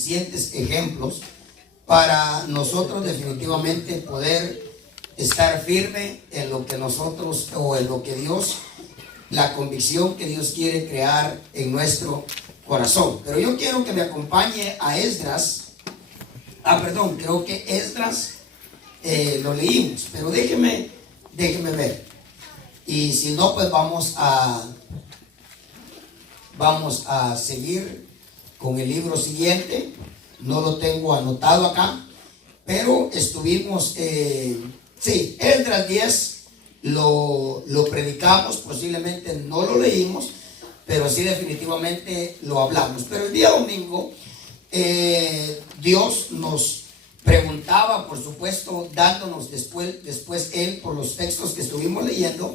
suficientes ejemplos para nosotros definitivamente poder estar firme en lo que nosotros o en lo que Dios, la convicción que Dios quiere crear en nuestro corazón. Pero yo quiero que me acompañe a Esdras. Creo que Esdras lo leímos, pero déjeme ver. Y si no, pues vamos a seguir con el libro siguiente. No lo tengo anotado acá, pero estuvimos, Esdras 10 lo predicamos, posiblemente no lo leímos, pero sí definitivamente lo hablamos. Pero el día domingo Dios nos preguntaba, por supuesto, dándonos después Él, por los textos que estuvimos leyendo,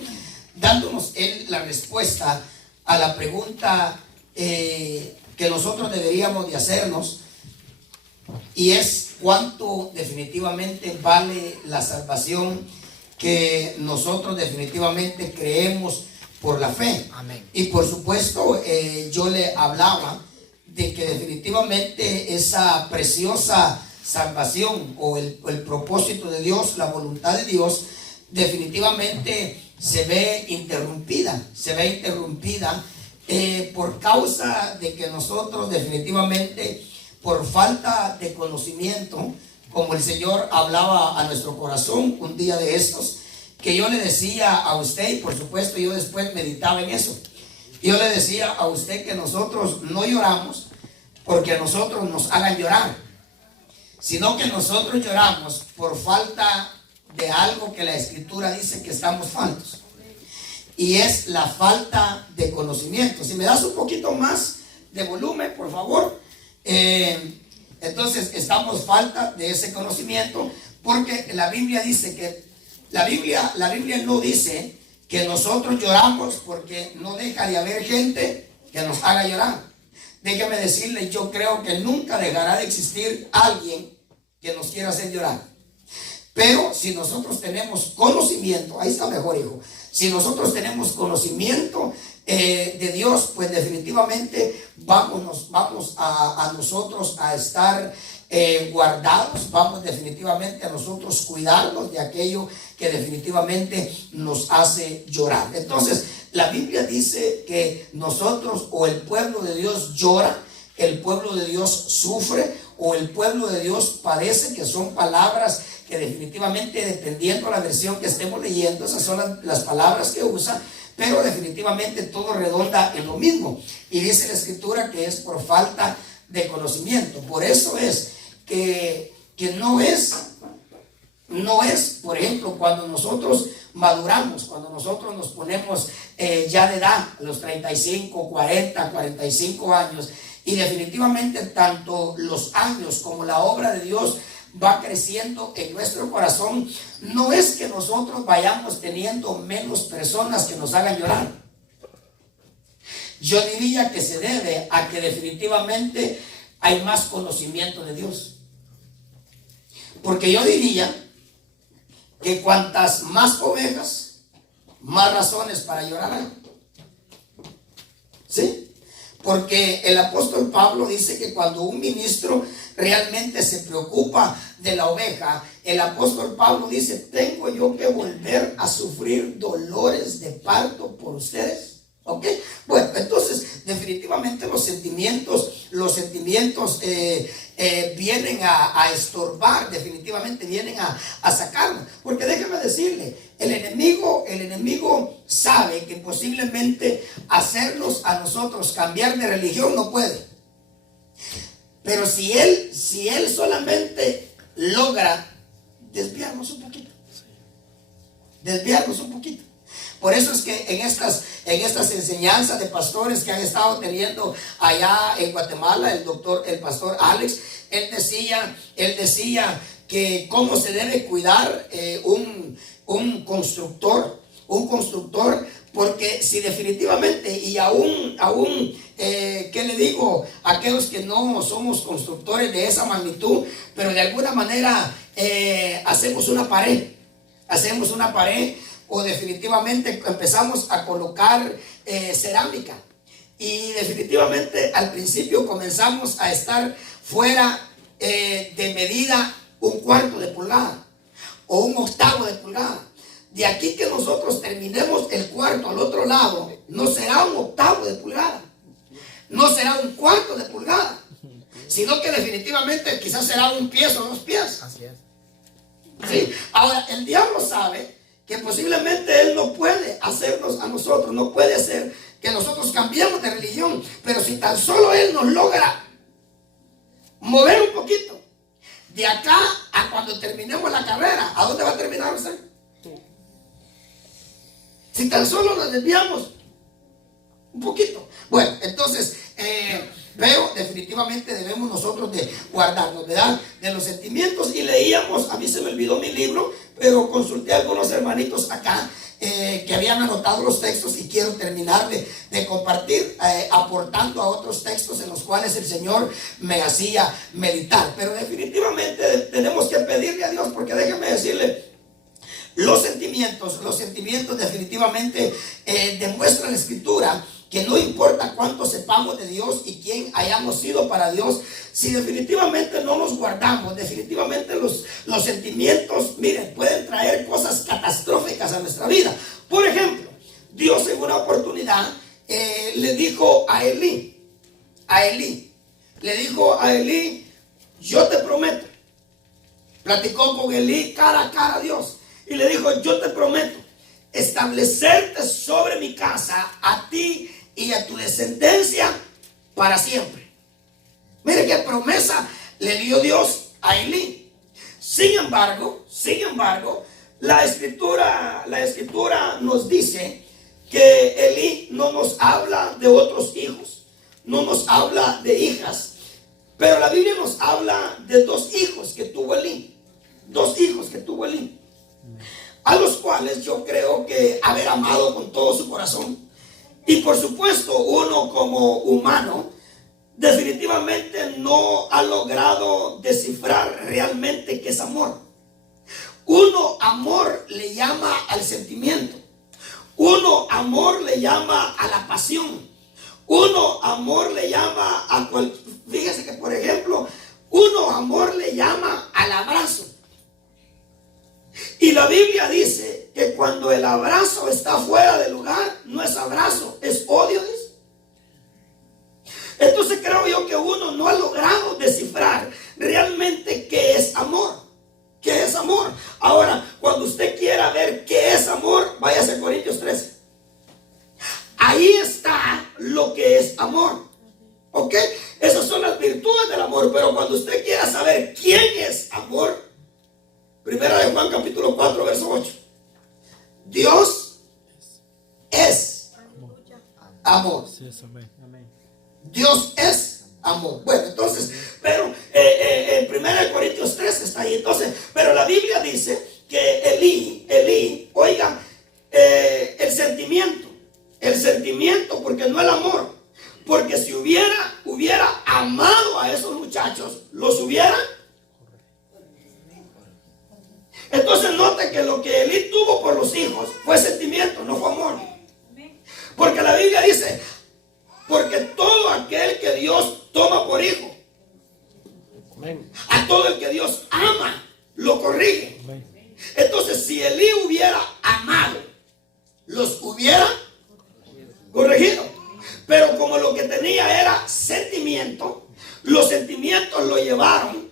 dándonos Él la respuesta a la pregunta que nosotros deberíamos de hacernos, y es cuánto definitivamente vale la salvación que nosotros definitivamente creemos por la fe. Amén. Y por supuesto yo le hablaba de que definitivamente esa preciosa salvación o el propósito de Dios, la voluntad de Dios, definitivamente se ve interrumpida por causa de que nosotros definitivamente, por falta de conocimiento, como el Señor hablaba a nuestro corazón un día de estos, que yo le decía a usted, y por supuesto yo después meditaba en eso, yo le decía a usted que nosotros no lloramos porque a nosotros nos hagan llorar, sino que nosotros lloramos por falta de algo que la Escritura dice que estamos faltos, y es la falta de conocimiento. Si me das un poquito más de volumen, por favor. Entonces estamos falta de ese conocimiento, porque la Biblia dice que la Biblia no dice que nosotros lloramos porque no deja de haber gente que nos haga llorar. Déjeme decirle, yo creo que nunca dejará de existir alguien que nos quiera hacer llorar. Pero si nosotros tenemos conocimiento, ahí está mejor, hijo. Si nosotros tenemos conocimiento de Dios, pues definitivamente vamos a nosotros a estar guardados, vamos definitivamente a nosotros cuidarnos de aquello que definitivamente nos hace llorar. Entonces, la Biblia dice que nosotros, o el pueblo de Dios llora, el pueblo de Dios sufre, o el pueblo de Dios padece, que son palabras que definitivamente, dependiendo la versión que estemos leyendo, esas son las palabras que usa, pero definitivamente todo redonda en lo mismo. Y dice la Escritura que es por falta de conocimiento. Por eso es que no es, por ejemplo, cuando nosotros maduramos, cuando nosotros nos ponemos ya de edad, los 35, 40, 45 años, y definitivamente tanto los años como la obra de Dios va creciendo en nuestro corazón, no es que nosotros vayamos teniendo menos personas que nos hagan llorar. Yo diría que se debe a que definitivamente hay más conocimiento de Dios. Porque yo diría que cuantas más ovejas, más razones para llorar hay. ¿Sí? Porque el apóstol Pablo dice que cuando un ministro realmente se preocupa de la oveja, el apóstol Pablo dice: tengo yo que volver a sufrir dolores de parto por ustedes. ¿Ok? Bueno, entonces definitivamente los sentimientos vienen a estorbar, definitivamente vienen a sacarnos. Porque déjeme decirle, el enemigo sabe que posiblemente hacernos a nosotros cambiar de religión no puede. Pero si él solamente logra desviarnos un poquito. Por eso es que en estas enseñanzas de pastores que han estado teniendo allá en Guatemala, el pastor Alex, él decía que cómo se debe cuidar un constructor, porque si definitivamente, y aún ¿qué le digo? Aquellos que no somos constructores de esa magnitud, pero de alguna manera hacemos una pared, o definitivamente empezamos a colocar cerámica, y definitivamente al principio comenzamos a estar fuera de medida 1/4 de pulgada o 1/8 de pulgada. De aquí que nosotros terminemos el cuarto al otro lado, no será 1/8 de pulgada, no será 1/4 de pulgada, sino que definitivamente quizás será 1 pie o 2 pies. Así es. ¿Sí? Ahora, el diablo sabe que posiblemente él no puede hacernos a nosotros, no puede hacer que nosotros cambiemos de religión, pero si tan solo él nos logra mover un poquito, de acá a cuando terminemos la carrera, ¿a dónde va a terminar usted? Si tan solo nos desviamos un poquito. Bueno, entonces, pero definitivamente debemos nosotros de guardarnos, ¿verdad?, de los sentimientos. Y leíamos, a mí se me olvidó mi libro, pero consulté a algunos hermanitos acá que habían anotado los textos, y quiero terminar de compartir, aportando a otros textos en los cuales el Señor me hacía meditar. Pero definitivamente tenemos que pedirle a Dios, porque déjeme decirle, los sentimientos definitivamente demuestran la Escritura que no importa cuánto sepamos de Dios y quién hayamos sido para Dios, si definitivamente no nos guardamos, definitivamente los sentimientos, miren, pueden traer cosas catastróficas a nuestra vida. Por ejemplo, Dios en una oportunidad le dijo a Elí, yo te prometo, platicó con Elí cara a cara a Dios, y le dijo, yo te prometo establecerte sobre mi casa, a ti y a tu descendencia para siempre. Mire qué promesa le dio Dios a Elí. Sin embargo, la escritura nos dice que Elí no nos habla de otros hijos, no nos habla de hijas, pero la Biblia nos habla de 2 hijos que tuvo Elí, a los cuales yo creo que haber amado con todo su corazón. Y por supuesto, uno como humano definitivamente no ha logrado descifrar realmente qué es amor. Uno amor le llama al sentimiento, uno amor le llama a la pasión, uno amor le llama a fíjese que por ejemplo, uno amor le llama al abrazo. Y la Biblia dice que cuando el abrazo está fuera de lugar, no es abrazo, es odio. Entonces creo yo que uno no ha logrado descifrar realmente qué es amor. Ahora, cuando usted quiera ver qué es amor, váyase a Corintios 13. Ahí está lo que es amor. ¿Ok? Esas son las virtudes del amor. Pero cuando usted quiera saber quién es amor, Primera de Juan capítulo 4 verso 8. Dios es amor. Dios es amor. Bueno, entonces, pero en Primera de Corintios 3 está ahí. Entonces, pero la Biblia dice que Elí, oigan, el sentimiento, porque no el amor, porque si hubiera amado a esos muchachos, los hubiera. Entonces note que lo que Elí tuvo por los hijos fue sentimiento, no fue amor. Porque la Biblia dice, porque todo aquel que Dios toma por hijo, a todo el que Dios ama, lo corrige. Entonces, si Elí hubiera amado, los hubiera corregido. Pero como lo que tenía era sentimiento, los sentimientos lo llevaron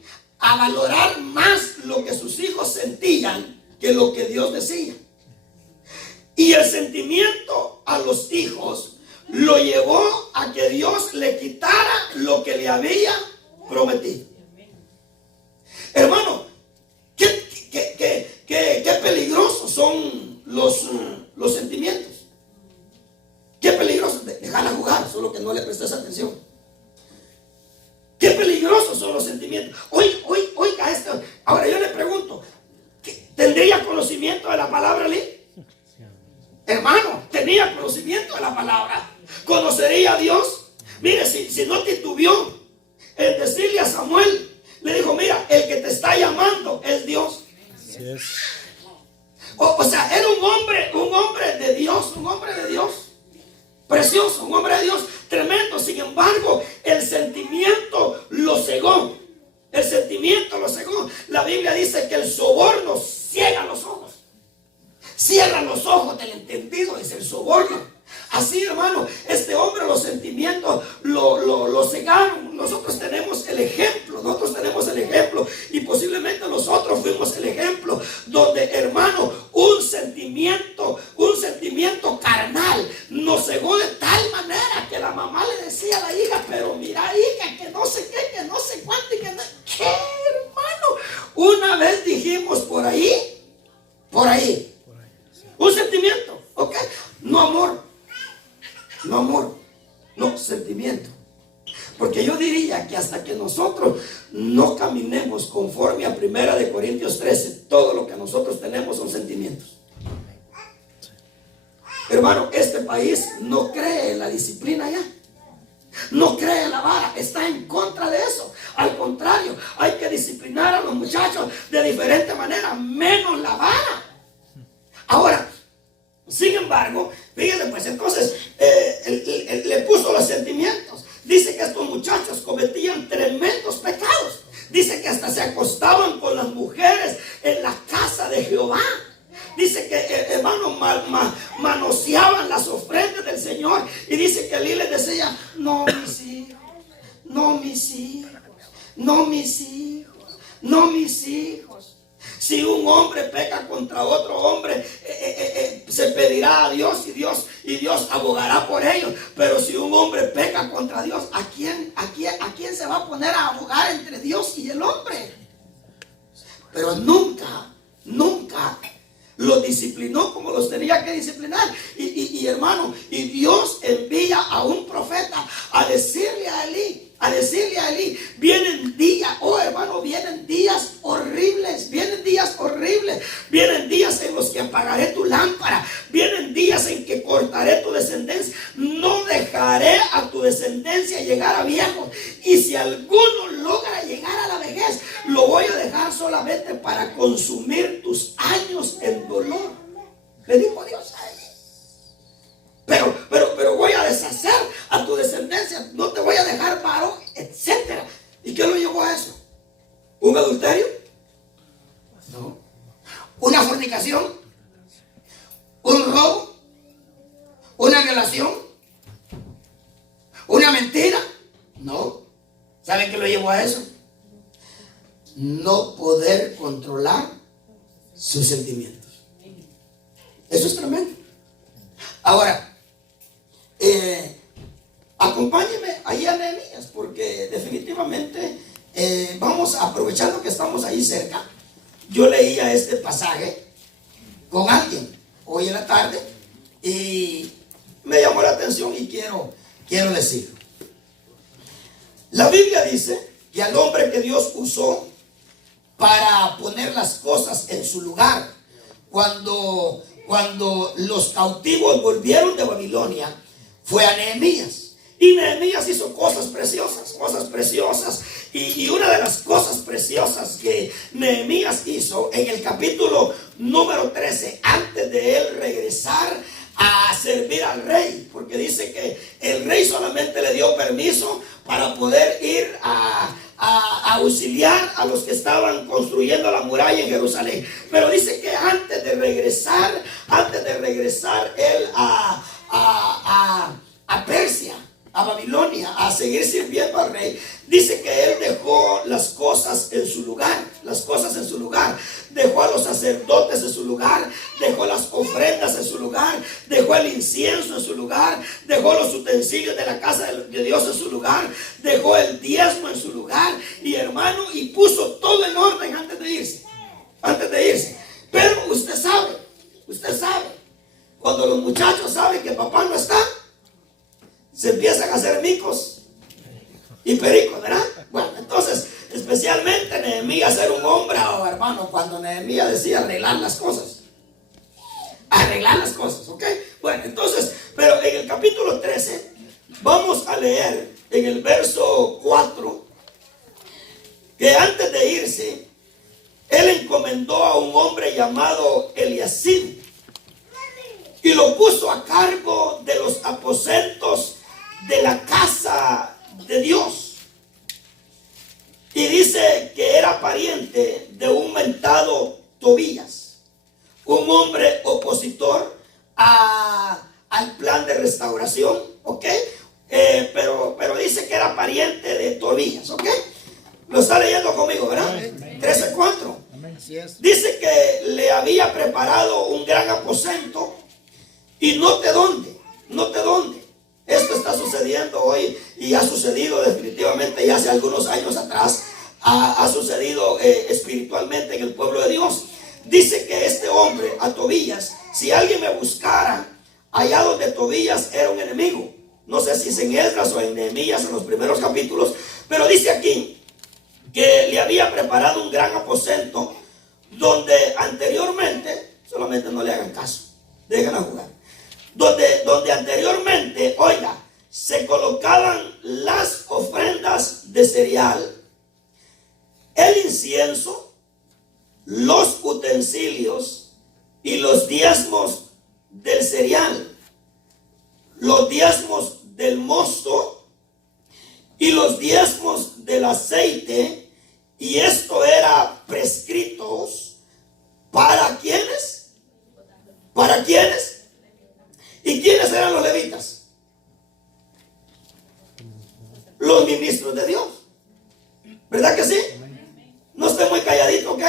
a valorar más lo que sus hijos sentían que lo que Dios decía. Y el sentimiento a los hijos lo llevó a que Dios le quitara lo que le había prometido. Hermano, qué peligrosos son los sentimientos. Qué peligroso. Déjala jugar, solo que no le prestes atención. Qué peligrosos son los sentimientos. Oiga esto. Ahora yo le pregunto, ¿tendría conocimiento de la palabra Elí? Hermano, ¿tenía conocimiento de la palabra? ¿Conocería a Dios? Mire, si no titubeó en decirle a Samuel, le dijo, mira, el que te está llamando es Dios. Así es. O sea, era un hombre de Dios, precioso, un hombre de Dios. tremendo. Sin embargo, el sentimiento lo cegó. El sentimiento lo cegó. La Biblia dice que el soborno ciega los ojos. Cierra los ojos del entendido, es el soborno. Así, hermano, este hombre, los sentimientos lo cegaron. Nosotros tenemos el ejemplo, y posiblemente nosotros fuimos el ejemplo, donde, hermano, un sentimiento carnal nos cegó de tal manera que la mamá le decía a la hija: pero mira, hija, que no sé qué, que no sé cuánto, y que no... ¿Qué, hermano? Una vez dijimos por ahí, un sentimiento, ¿ok? No amor, no sentimiento. Porque yo diría que hasta que nosotros no caminemos conforme a 1 Corintios 13, todo lo que nosotros tenemos son sentimientos. Hermano, este país no cree en la disciplina ya. No cree en la vara, está en contra de eso. Al contrario, hay que disciplinar a los muchachos de diferente manera, menos la vara. Ahora, sin embargo, fíjense pues, entonces le puso los sentimientos. Dice que estos muchachos cometían tremendos pecados. Dice que hasta se acostaban con las mujeres en la casa de Jehová. Dice que, hermanos, manoseaban las ofrendas del Señor. Y dice que Elí les decía: no, mis hijos, no, mis hijos, no, mis hijos, no, mis hijos. Si un hombre peca contra otro hombre, se pedirá a Dios, y Dios abogará por ellos. Pero si un hombre peca contra Dios, ¿a quién se va a poner a abogar entre Dios y el hombre? Pero nunca los disciplinó como los tenía que disciplinar. Y hermano, y Dios envía a un profeta a decirle a Elí, vienen días, hermano, vienen días horribles, vienen días en los que apagaré tu lámpara, vienen días en que cortaré tu descendencia, no dejaré a tu descendencia llegar a viejo, y si alguno logra llegar a la vejez, lo voy a dejar solamente para consumir tus años en dolor. Le dijo Dios a él. Pero voy a deshacer a tu descendencia, no te voy a dejar varón, etcétera. ¿Y qué lo llevó a eso? ¿Un adulterio? No. ¿Una fornicación? ¿Un robo? ¿Una violación? ¿Una mentira? No. ¿Saben qué lo llevó a eso? No poder controlar sus sentimientos. Eso es tremendo. Ahora, acompáñenme ahí a Nehemías, porque definitivamente vamos, aprovechando que estamos ahí cerca. Yo leía este pasaje con alguien hoy en la tarde y me llamó la atención y quiero decirlo. La Biblia dice que al hombre que Dios usó para poner las cosas en su lugar, cuando los cautivos volvieron de Babilonia, fue a Nehemías. Y Nehemías hizo cosas preciosas. Y una de las cosas preciosas que Nehemías hizo en el capítulo número 13, antes de él regresar a servir al rey, porque dice que el rey solamente le dio permiso para poder ir a auxiliar a los que estaban construyendo la muralla en Jerusalén. Pero dice que antes de regresar él a Persia, a Babilonia, a seguir sirviendo al rey, dice que él dejó las cosas en su lugar, dejó a los sacerdotes en su lugar, dejó las ofrendas en su lugar, dejó el incienso en su lugar, dejó los utensilios de la casa de Dios en su lugar, dejó el diezmo en su lugar, y hermano, y puso todo en orden antes de irse. Pero usted sabe, cuando los muchachos saben que papá no está, se empiezan a hacer micos y pericos, ¿verdad? Bueno, entonces, especialmente Nehemías era un hombre, hermano, cuando Nehemías decía arreglar las cosas, ¿ok? Bueno, entonces, pero en el capítulo 13, vamos a leer en el verso 4, que antes de irse, él encomendó a un hombre llamado Eliasib y lo puso a cargo de los aposentos de la casa de Dios. Y dice que era pariente de un mentado Tobías, un hombre opositor al plan de restauración, ¿ok? Pero dice que era pariente de Tobías, ¿ok? Lo está leyendo conmigo, ¿verdad? 13:4. Dice que le había preparado un gran aposento y note dónde. Esto está sucediendo hoy y ha sucedido definitivamente ya hace algunos años atrás. Ha sucedido espiritualmente en el pueblo de Dios. Dice que este hombre, a Tobías, si alguien me buscara, allá donde Tobías era un enemigo. No sé si es en Esdras o en Nehemías en los primeros capítulos, pero dice aquí que le había preparado un gran aposento donde anteriormente, solamente no le hagan caso, déjenla jugar, donde anteriormente, oiga, se colocaban las ofrendas de cereal, el incienso, los utensilios y los diezmos del cereal, los diezmos del mosto y los diezmos del aceite. Y esto era prescritos para ¿quiénes? ¿Para quiénes? ¿Y quiénes eran los levitas? Los ministros de Dios. ¿Verdad que sí? No esté muy calladito, ¿ok?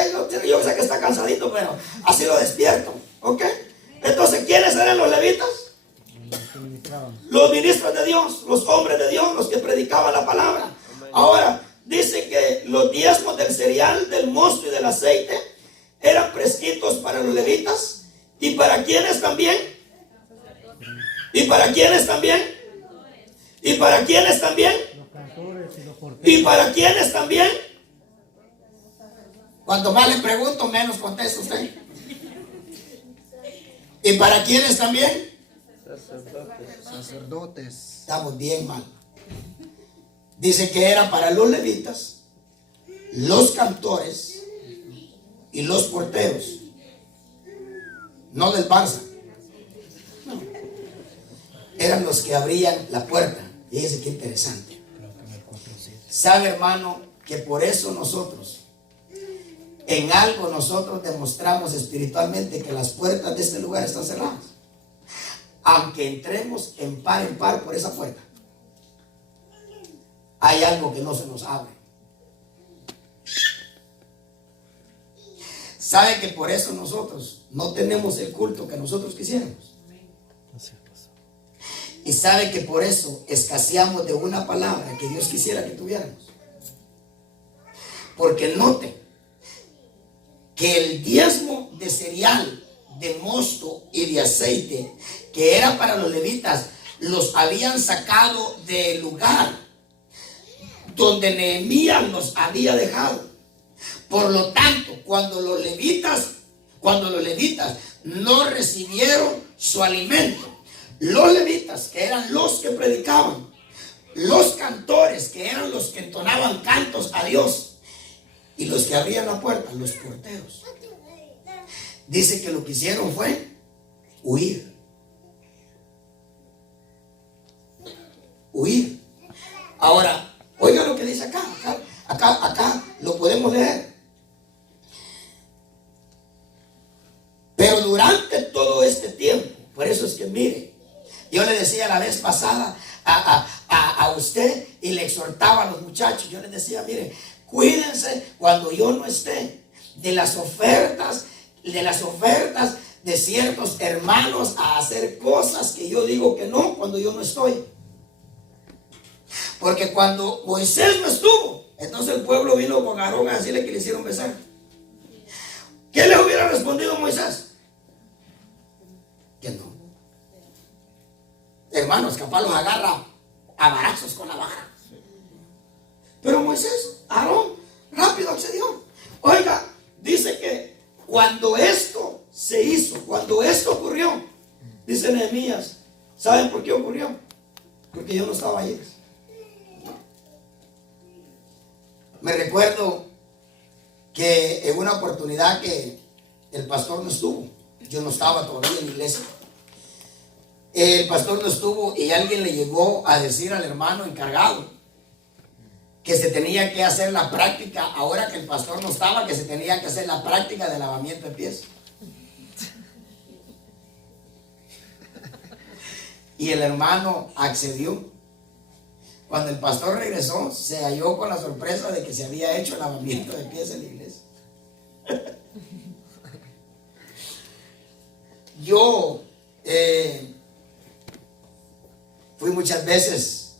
Yo sé que está cansadito, pero así lo despierto, ¿ok? Entonces, ¿quiénes eran los levitas? Los ministros de Dios, los hombres de Dios, los que predicaban la palabra. Ahora, dice que los diezmos del cereal, del mosto y del aceite eran prescritos para los levitas. ¿Y para quiénes también? ¿Y para quiénes también? ¿Y para quiénes también? ¿Y para quiénes también? Cuanto más le pregunto, menos contesta usted. ¿Y para quiénes también? Sacerdotes. Estamos bien mal. Dice que era para los levitas, los cantores y los porteros. No del Barça. No. Eran los que abrían la puerta. Fíjense qué interesante. Sabe, hermano, que por eso nosotros, en algo nosotros demostramos espiritualmente que las puertas de este lugar están cerradas. Aunque entremos en par por esa puerta, hay algo que no se nos abre. ¿Sabe que por eso nosotros no tenemos el culto que nosotros quisiéramos? Y sabe que por eso escaseamos de una palabra que Dios quisiera que tuviéramos. Porque note que el diezmo de cereal, de mosto y de aceite, que era para los levitas, los habían sacado del lugar donde Nehemías los había dejado. Por lo tanto, cuando los levitas no recibieron su alimento, los levitas, que eran los que predicaban, los cantores, que eran los que entonaban cantos a Dios, y los que abrían la puerta, los porteros, dice que lo que hicieron fue huir. Ahora, oiga lo que dice acá lo podemos leer. Pero durante todo este tiempo, por eso es que mire, yo le decía la vez pasada a usted y le exhortaba a los muchachos, yo les decía, mire, cuídense cuando yo no esté de las ofertas de ciertos hermanos a hacer cosas que yo digo que no cuando yo no estoy. Porque cuando Moisés no estuvo, entonces el pueblo vino con Aarón a decirle que le hicieron besar. ¿Qué le hubiera respondido Moisés? Que no. Hermanos, capaz los agarra a barazos con la vara. Pero Moisés, Aarón, rápido accedió. Oiga, dice que cuando esto se hizo, cuando esto ocurrió, dice Nehemías, ¿saben por qué ocurrió? Porque yo no estaba allí. Me recuerdo que en una oportunidad que el pastor no estuvo, yo no estaba todavía en la iglesia, El pastor no estuvo y alguien le llegó a decir al hermano encargado que se tenía que hacer la práctica, ahora que el pastor no estaba, que se tenía que hacer la práctica de lavamiento de pies. Y el hermano accedió. Cuando el pastor regresó, se halló con la sorpresa de que se había hecho el lavamiento de pies en la iglesia. Yo fui muchas veces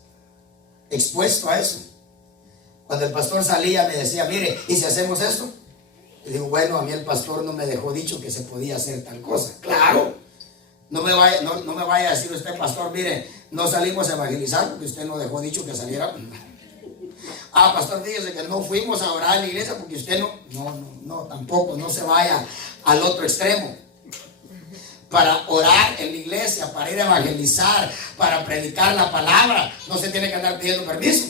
expuesto a eso. Cuando el pastor salía me decía, mire, ¿y si hacemos esto? Y digo, bueno, a mí el pastor no me dejó dicho que se podía hacer tal cosa. Claro, no me vaya a decir usted, pastor, mire, no salimos a evangelizar porque usted no dejó dicho que saliera. Ah, pastor, fíjese que no fuimos a orar en la iglesia porque usted no, tampoco, no se vaya al otro extremo. Para orar en la iglesia, para ir a evangelizar, para predicar la palabra, no se tiene que andar pidiendo permiso.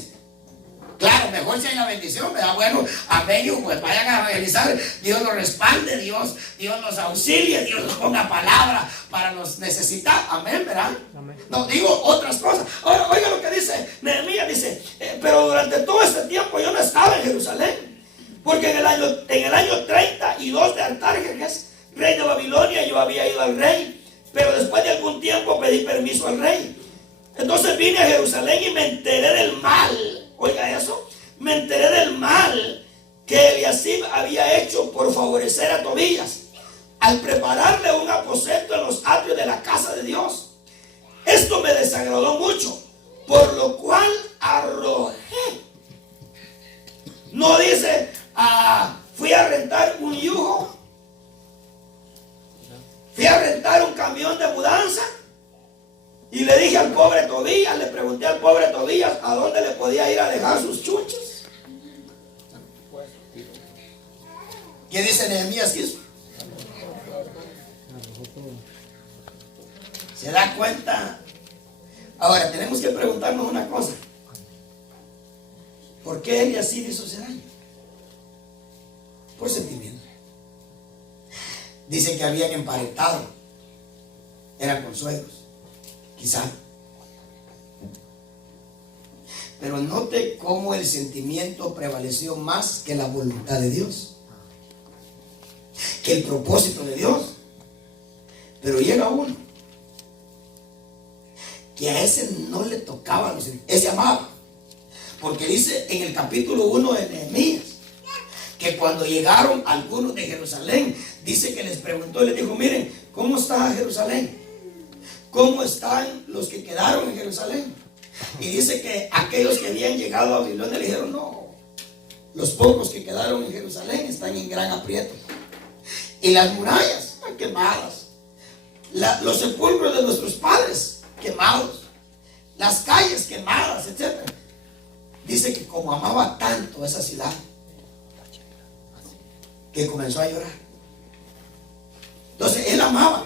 Claro, mejor si hay la bendición, ¿verdad? Bueno, amén, pues vayan a evangelizar, Dios los respalde, Dios los auxilie, Dios los ponga palabra para los necesitados, amén, ¿verdad? Amén. No, digo otras cosas. Ahora, oiga lo que dice Nehemías, dice, pero durante todo este tiempo yo no estaba en Jerusalén, porque en el año 32 de Artajerjes, rey de Babilonia, yo había ido al rey, pero después de algún tiempo pedí permiso al rey. Entonces vine a Jerusalén y me enteré del mal. Oiga eso, me enteré del mal que Eliasib había hecho por favorecer a Tobías al prepararle un aposento en los atrios de la casa de Dios. Esto me desagradó mucho, por lo cual arrojé. No dice, fui a rentar un yugo, fui a rentar un camión de mudanza. Y le dije al pobre Tobías, le pregunté al pobre Tobías a dónde le podía ir a dejar sus chunches. ¿Qué dice Nehemías? ¿Se da cuenta? Ahora tenemos que preguntarnos una cosa. ¿Por qué Eliasib hizo ese daño? Por sentimiento. Dice que habían emparentado. Eran consuelos. Quizá. Pero note cómo el sentimiento prevaleció más que la voluntad de Dios, que el propósito de Dios. Pero llega uno que a ese no le tocaba, ese amaba. Porque dice en el capítulo 1 de Nehemías que cuando llegaron algunos de Jerusalén, dice que les preguntó y les dijo, miren, ¿cómo está Jerusalén? ¿Cómo están los que quedaron en Jerusalén? Y dice que aquellos que habían llegado a Babilonia le dijeron, no, los pocos que quedaron en Jerusalén están en gran aprieto. Y las murallas están quemadas. Los sepulcros de nuestros padres quemados. Las calles quemadas, etc. Dice que como amaba tanto esa ciudad, que comenzó a llorar. Entonces él amaba.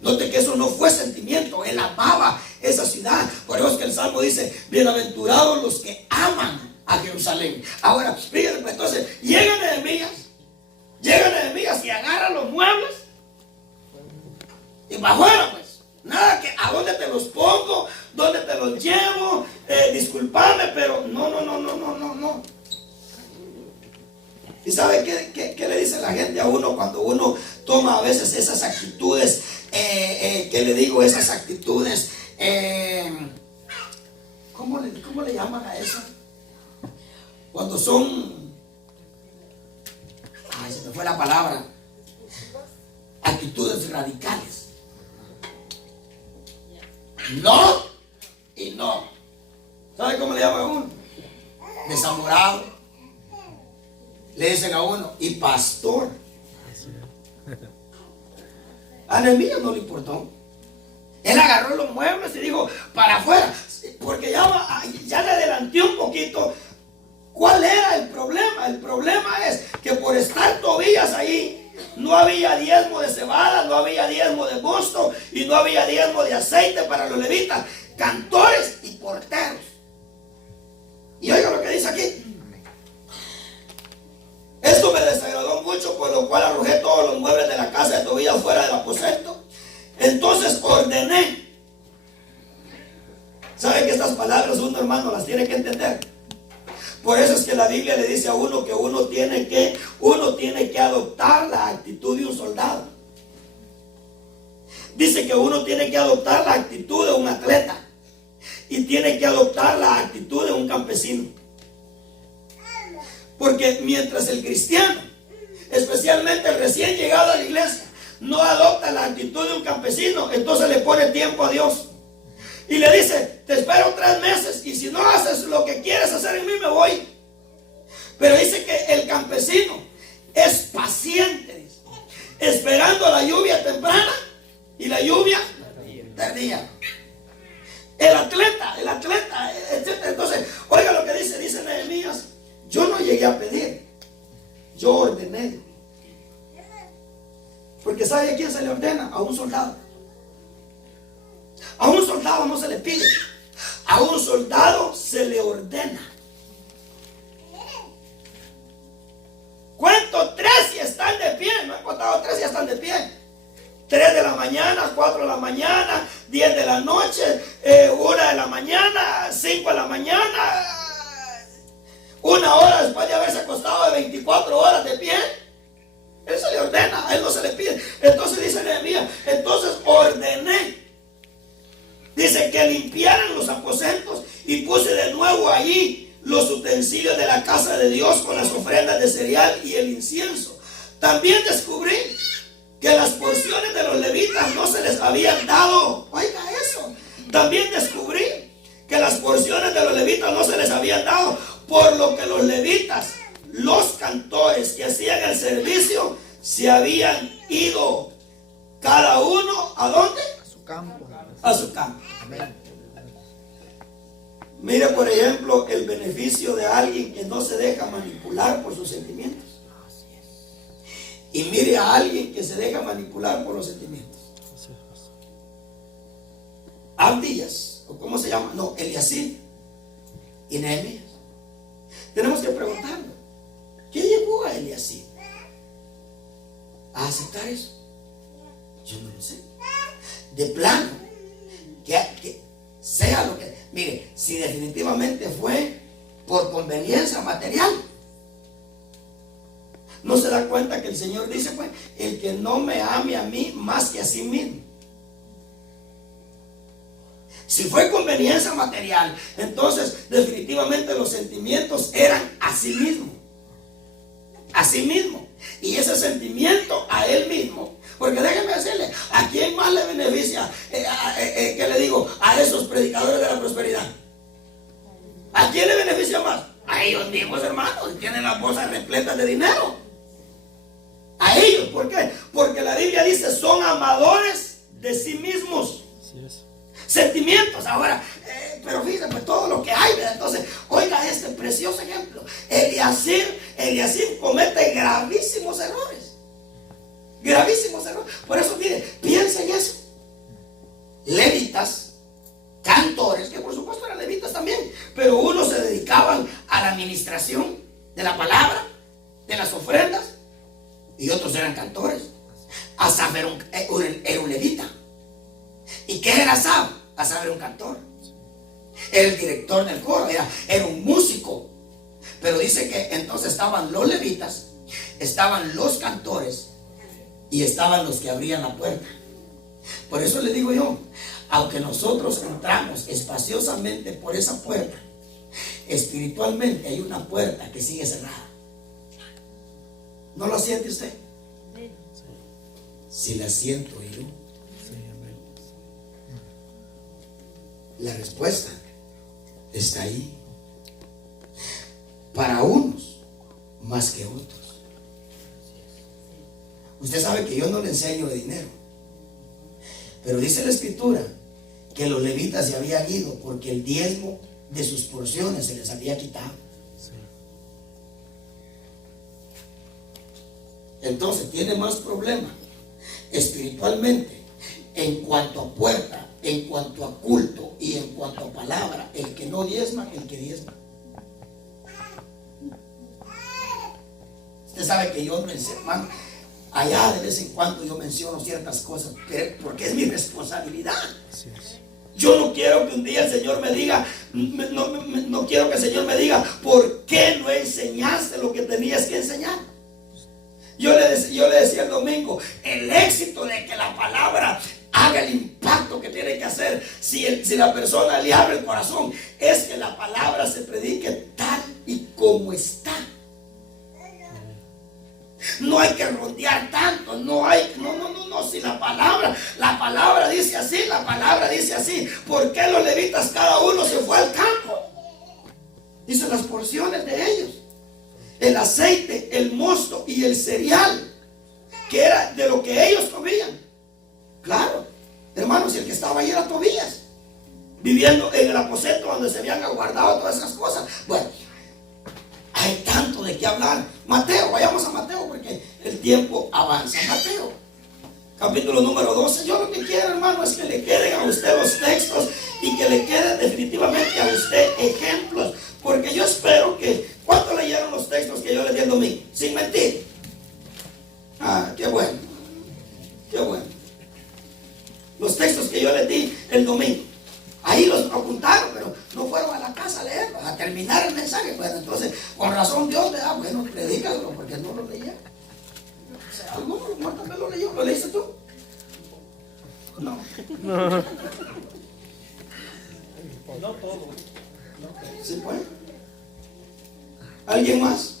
Note que eso no fue sentimiento, él amaba esa ciudad. Por eso es que el Salmo dice, bienaventurados los que aman a Jerusalén. Ahora, fíjense, pues, entonces llega Nehemías y agarra los muebles y para afuera, pues. Nada que, ¿a dónde te los pongo? ¿Dónde te los llevo? Disculpame, pero no. ¿Y sabe qué le dice la gente a uno cuando uno toma a veces esas actitudes? ¿Qué le digo? Esas actitudes, ¿cómo le llaman a eso? Cuando son, se me fue la palabra, actitudes radicales. No y no. ¿Sabe cómo le llaman a uno? Desamorado. Le dicen a uno, y pastor. A Nehemías no le importó. Él agarró los muebles y dijo, para afuera. Porque ya le adelanté un poquito. ¿Cuál era el problema? El problema es que por estar Tobías ahí, no había diezmo de cebada, no había diezmo de mosto y no había diezmo de aceite para los levitas, cantores y porteros. Y oiga lo que dice aquí. Esto me desagradó mucho, por lo cual arrojé todos los muebles de la casa de Tobías fuera del aposento. Entonces ordené cuánto, hermano, las tiene que entender? Por eso es que la Biblia le dice a uno que uno tiene que adoptar la actitud de un soldado. Dice que uno tiene que adoptar la actitud de un atleta y tiene que adoptar la actitud de un campesino. Porque mientras el cristiano, especialmente el recién llegado a la iglesia, no adopta la actitud de un campesino, entonces le pone tiempo a Dios y le dice: te espero 3 meses y si no haces lo que quieres hacer en mí, me voy. Pero dice que el campesino es paciente, dice, esperando la lluvia temprana y la lluvia tardía. El atleta, etc. Entonces, oiga lo que dice Nehemías: yo no llegué a pedir, yo ordené. Porque ¿sabe a quién se le ordena? A un soldado. A un soldado no se le pide, a un soldado se le ordena. Cuento 3 y están de pie. No he contado 3 y están de pie. 3 de la mañana, 4 de la mañana, 10 de la noche, 1 de la mañana, 5 de la mañana, 1 hora después de haberse acostado de 24 horas de pie. Él se le ordena, a él no se le pide. Entonces dice Nehemías: entonces ordené. Dice que limpiaran los aposentos y puse de nuevo allí los utensilios de la casa de Dios con las ofrendas de cereal y el incienso. También descubrí que las porciones de los levitas no se les habían dado. Oiga eso. También descubrí que las porciones de los levitas no se les habían dado, por lo que los levitas, los cantores que hacían el servicio, se habían ido cada uno ¿a dónde? A su campo. A su campo. Amén. Mire, por ejemplo, el beneficio de alguien que no se deja manipular por sus sentimientos. Y mire a alguien que se deja manipular por los sentimientos. Abdías, o cómo se llama, no, Eliasib y Nehemías. Tenemos que preguntarnos: ¿qué llevó a Eliasib a aceptar eso? Yo no lo sé. De plano, que sea lo que... Mire, si definitivamente fue por conveniencia material, no se da cuenta que el Señor dice: pues, el que no me ame a mí más que a sí mismo. Si fue conveniencia material, entonces definitivamente los sentimientos eran a sí mismo. A sí mismo. Y ese sentimiento a él mismo. Porque déjeme decirle, ¿a quién más le beneficia? ¿Qué le digo? A esos predicadores de la prosperidad. ¿A quién le beneficia más? A ellos mismos, hermanos. Tienen las bolsas repletas de dinero. A ellos. ¿Por qué? Porque la Biblia dice: son amadores de sí mismos. Así es. Sentimientos. Ahora, pero fíjense, pues todo lo que hay, ¿verdad? Entonces, oiga este precioso ejemplo. Eliasib comete gravísimos errores. Gravísimos errores. Por eso, mire, piensa en eso. Levitas, cantores, que por supuesto eran levitas también, pero unos se dedicaban a la administración de la palabra, de las ofrendas, y otros eran cantores. Asaf era un levita. ¿Y qué era Asaf? Asaf era un cantor. Era el director del coro, era un músico. Pero dice que entonces estaban los levitas, estaban los cantores y estaban los que abrían la puerta. Por eso le digo yo, aunque nosotros entramos espaciosamente por esa puerta, espiritualmente hay una puerta que sigue cerrada. ¿No lo siente usted? Si la siento yo. La respuesta está ahí. Para unos más que otros. Usted sabe que yo no le enseño de dinero, pero dice la escritura que los levitas se habían ido porque el diezmo de sus porciones se les había quitado. Entonces tiene más problema espiritualmente en cuanto a puerta, en cuanto a culto y en cuanto a palabra, el que no diezma, el que diezma. Usted sabe que yo, hermano, allá de vez en cuando yo menciono ciertas cosas porque es mi responsabilidad. Yo no quiero que un día el Señor me diga, no quiero que el Señor me diga, ¿por qué no enseñaste lo que tenías que enseñar? Yo le decía el domingo, el éxito de que la palabra haga el impacto que tiene que hacer, si la persona le abre el corazón, es que la palabra se predique tal y como está. No hay que rondear tanto, no, si la palabra dice así, la palabra dice así. ¿Por qué los levitas cada uno se fue al campo? Hizo las porciones de ellos. El aceite, el mosto y el cereal, que era de lo que ellos comían. Claro, hermanos, y el que estaba ahí era Tobías, viviendo en el aposento donde se habían guardado todas esas cosas. Bueno, hay tanto de qué hablar. Mateo, vayamos a Mateo porque el tiempo avanza. Mateo, capítulo número 12. Yo lo que quiero, hermano, es que le queden a usted los textos y que le queden definitivamente a usted ejemplos. Porque yo espero que, ¿cuántos leyeron los textos que yo les di el domingo? Sin mentir. Ah, qué bueno. Qué bueno. Los textos que yo les di el domingo. Ahí los apuntaron, pero no fueron a la casa a leerlos, a terminar el mensaje. Bueno, entonces, con razón Dios le da, bueno, predícalo, porque no lo leía. O sea, alguno también lo leyó. ¿Lo leíste tú? No. No todo. ¿Sí puede? ¿Alguien más?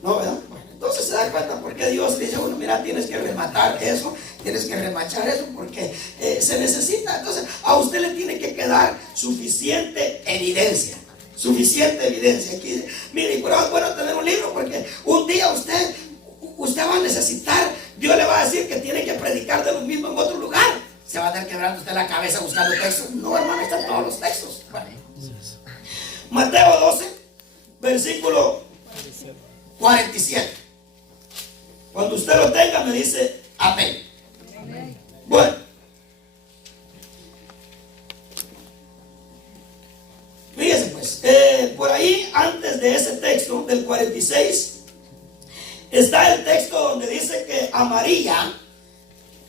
No, ¿verdad? Bueno, entonces se da cuenta por qué Dios dice, bueno, mira, tienes que rematar eso, tienes que remachar eso, porque se necesita. Entonces, a usted le tiene que quedar suficiente evidencia. Suficiente evidencia. Aquí, mire, y por eso es bueno tener un libro, porque un día usted va a necesitar, Dios le va a decir que tiene que predicar de lo mismo en otro lugar. Se va a estar quebrando usted la cabeza buscando textos. No, hermano, están todos los textos. Bueno. Mateo 12, versículo 47. Cuando usted lo tenga me dice amén. Bueno, fíjese pues, por ahí antes de ese texto del 46 está el texto donde dice que a María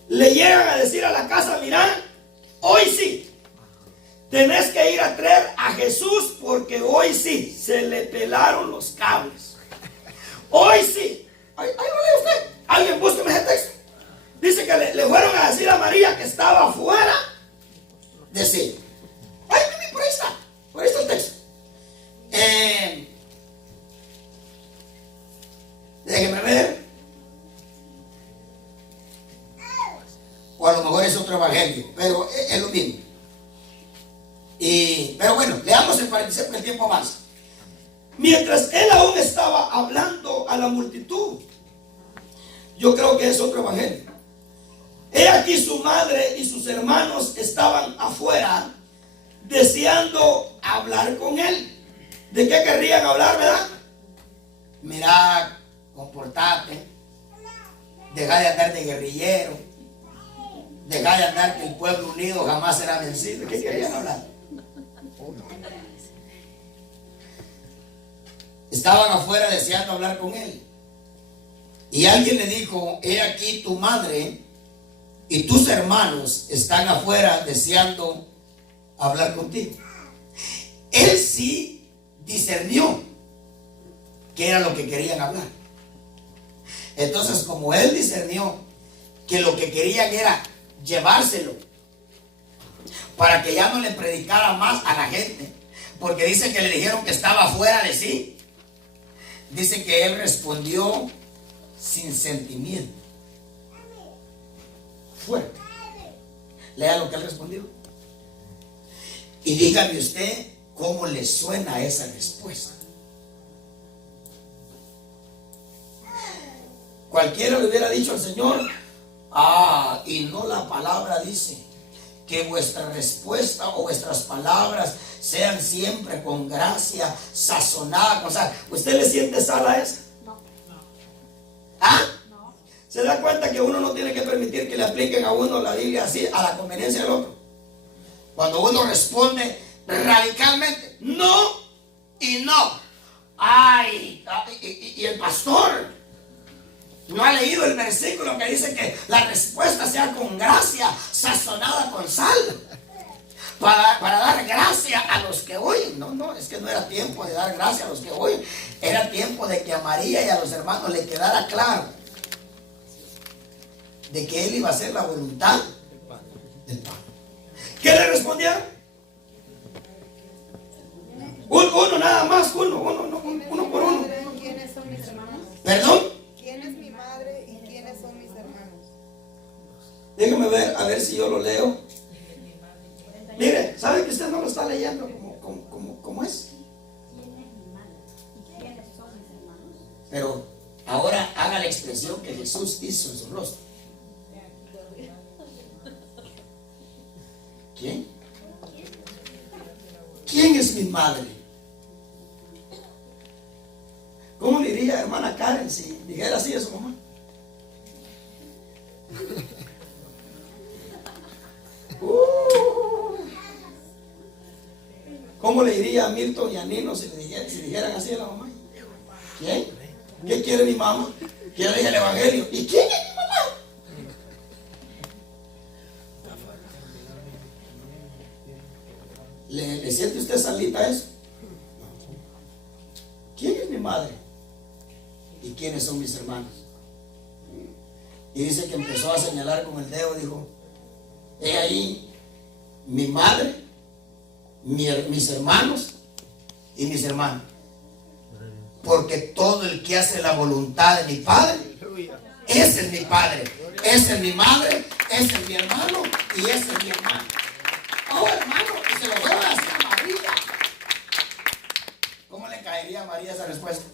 le llegan a decir a la casa, mira, hoy sí tenés que ir a traer a Jesús, porque hoy sí se le pelaron los cables. Hoy sí. Ahí lo lee usted. Alguien búsqueme ese texto. Dice que le fueron a decir a María que estaba afuera de sí. Ay, por ahí está. Por ahí está el texto. Déjeme ver. O a lo mejor es otro evangelio, pero es lo mismo. Pero bueno, leamos el 46 porque el tiempo avanza. Mientras él aún estaba hablando a la multitud, yo creo que es otro evangelio. He aquí su madre y sus hermanos estaban afuera deseando hablar con él. ¿De qué querrían hablar, verdad? Mira, comportate, deja de andar de guerrillero, deja de andar que el pueblo unido jamás será vencido. ¿De qué querían hablar? Estaban afuera deseando hablar con él. Y alguien le dijo, he aquí tu madre y tus hermanos están afuera deseando hablar contigo. Él sí discernió qué era lo que querían hablar. Entonces, como él discernió que lo que querían era llevárselo para que ya no le predicara más a la gente, porque dice que le dijeron que estaba fuera de sí, dice que él respondió sin sentimiento. Fuerte. Lea lo que él respondió. Y dígame usted cómo le suena esa respuesta. Cualquiera le hubiera dicho al Señor, y no, la palabra dice que vuestra respuesta o vuestras palabras sean siempre con gracia, sazonada. O sea, ¿usted le siente sal a eso? No. No. ¿Se da cuenta que uno no tiene que permitir que le apliquen a uno la Biblia así a la conveniencia del otro? Cuando uno responde radicalmente, no y no. Y el pastor no ha leído el versículo que dice que la respuesta sea con gracia, sazonada con sal. para dar gracia a los que oyen. No, es que no era tiempo de dar gracia a los que oyen. Era tiempo de que a María y a los hermanos le quedara claro de que él iba a hacer la voluntad del Padre. ¿Qué le respondieron? Uno nada más, uno por uno. ¿Quiénes son mis hermanos? ¿Perdón? ¿Quién es mi madre y quiénes son mis hermanos? Déjame ver, a ver si yo lo leo. Mire, ¿sabe que usted no lo está leyendo como es? Pero ahora haga la expresión que Jesús hizo en su rostro. ¿Quién? ¿Quién es mi madre? ¿Cómo diría hermana Karen si dijera así a su mamá? ¿Cómo le diría a Milton y a Nino si dijeran así a la mamá? ¿Quién? ¿Qué quiere mi mamá? Que yo le diga el evangelio. ¿Y quién es mi mamá? ¿Le siente usted salita eso? ¿Quién es mi madre? ¿Y quiénes son mis hermanos? Y dice que empezó a señalar con el dedo, dijo, he ahí mi madre, mis hermanos y mis hermanos. Porque todo el que hace la voluntad de mi Padre, ese es mi Padre, esa es mi madre, ese es mi hermano y ese es mi hermano. Oh, hermano, que se lo fueron a decir a María. ¿Cómo le caería a María esa respuesta?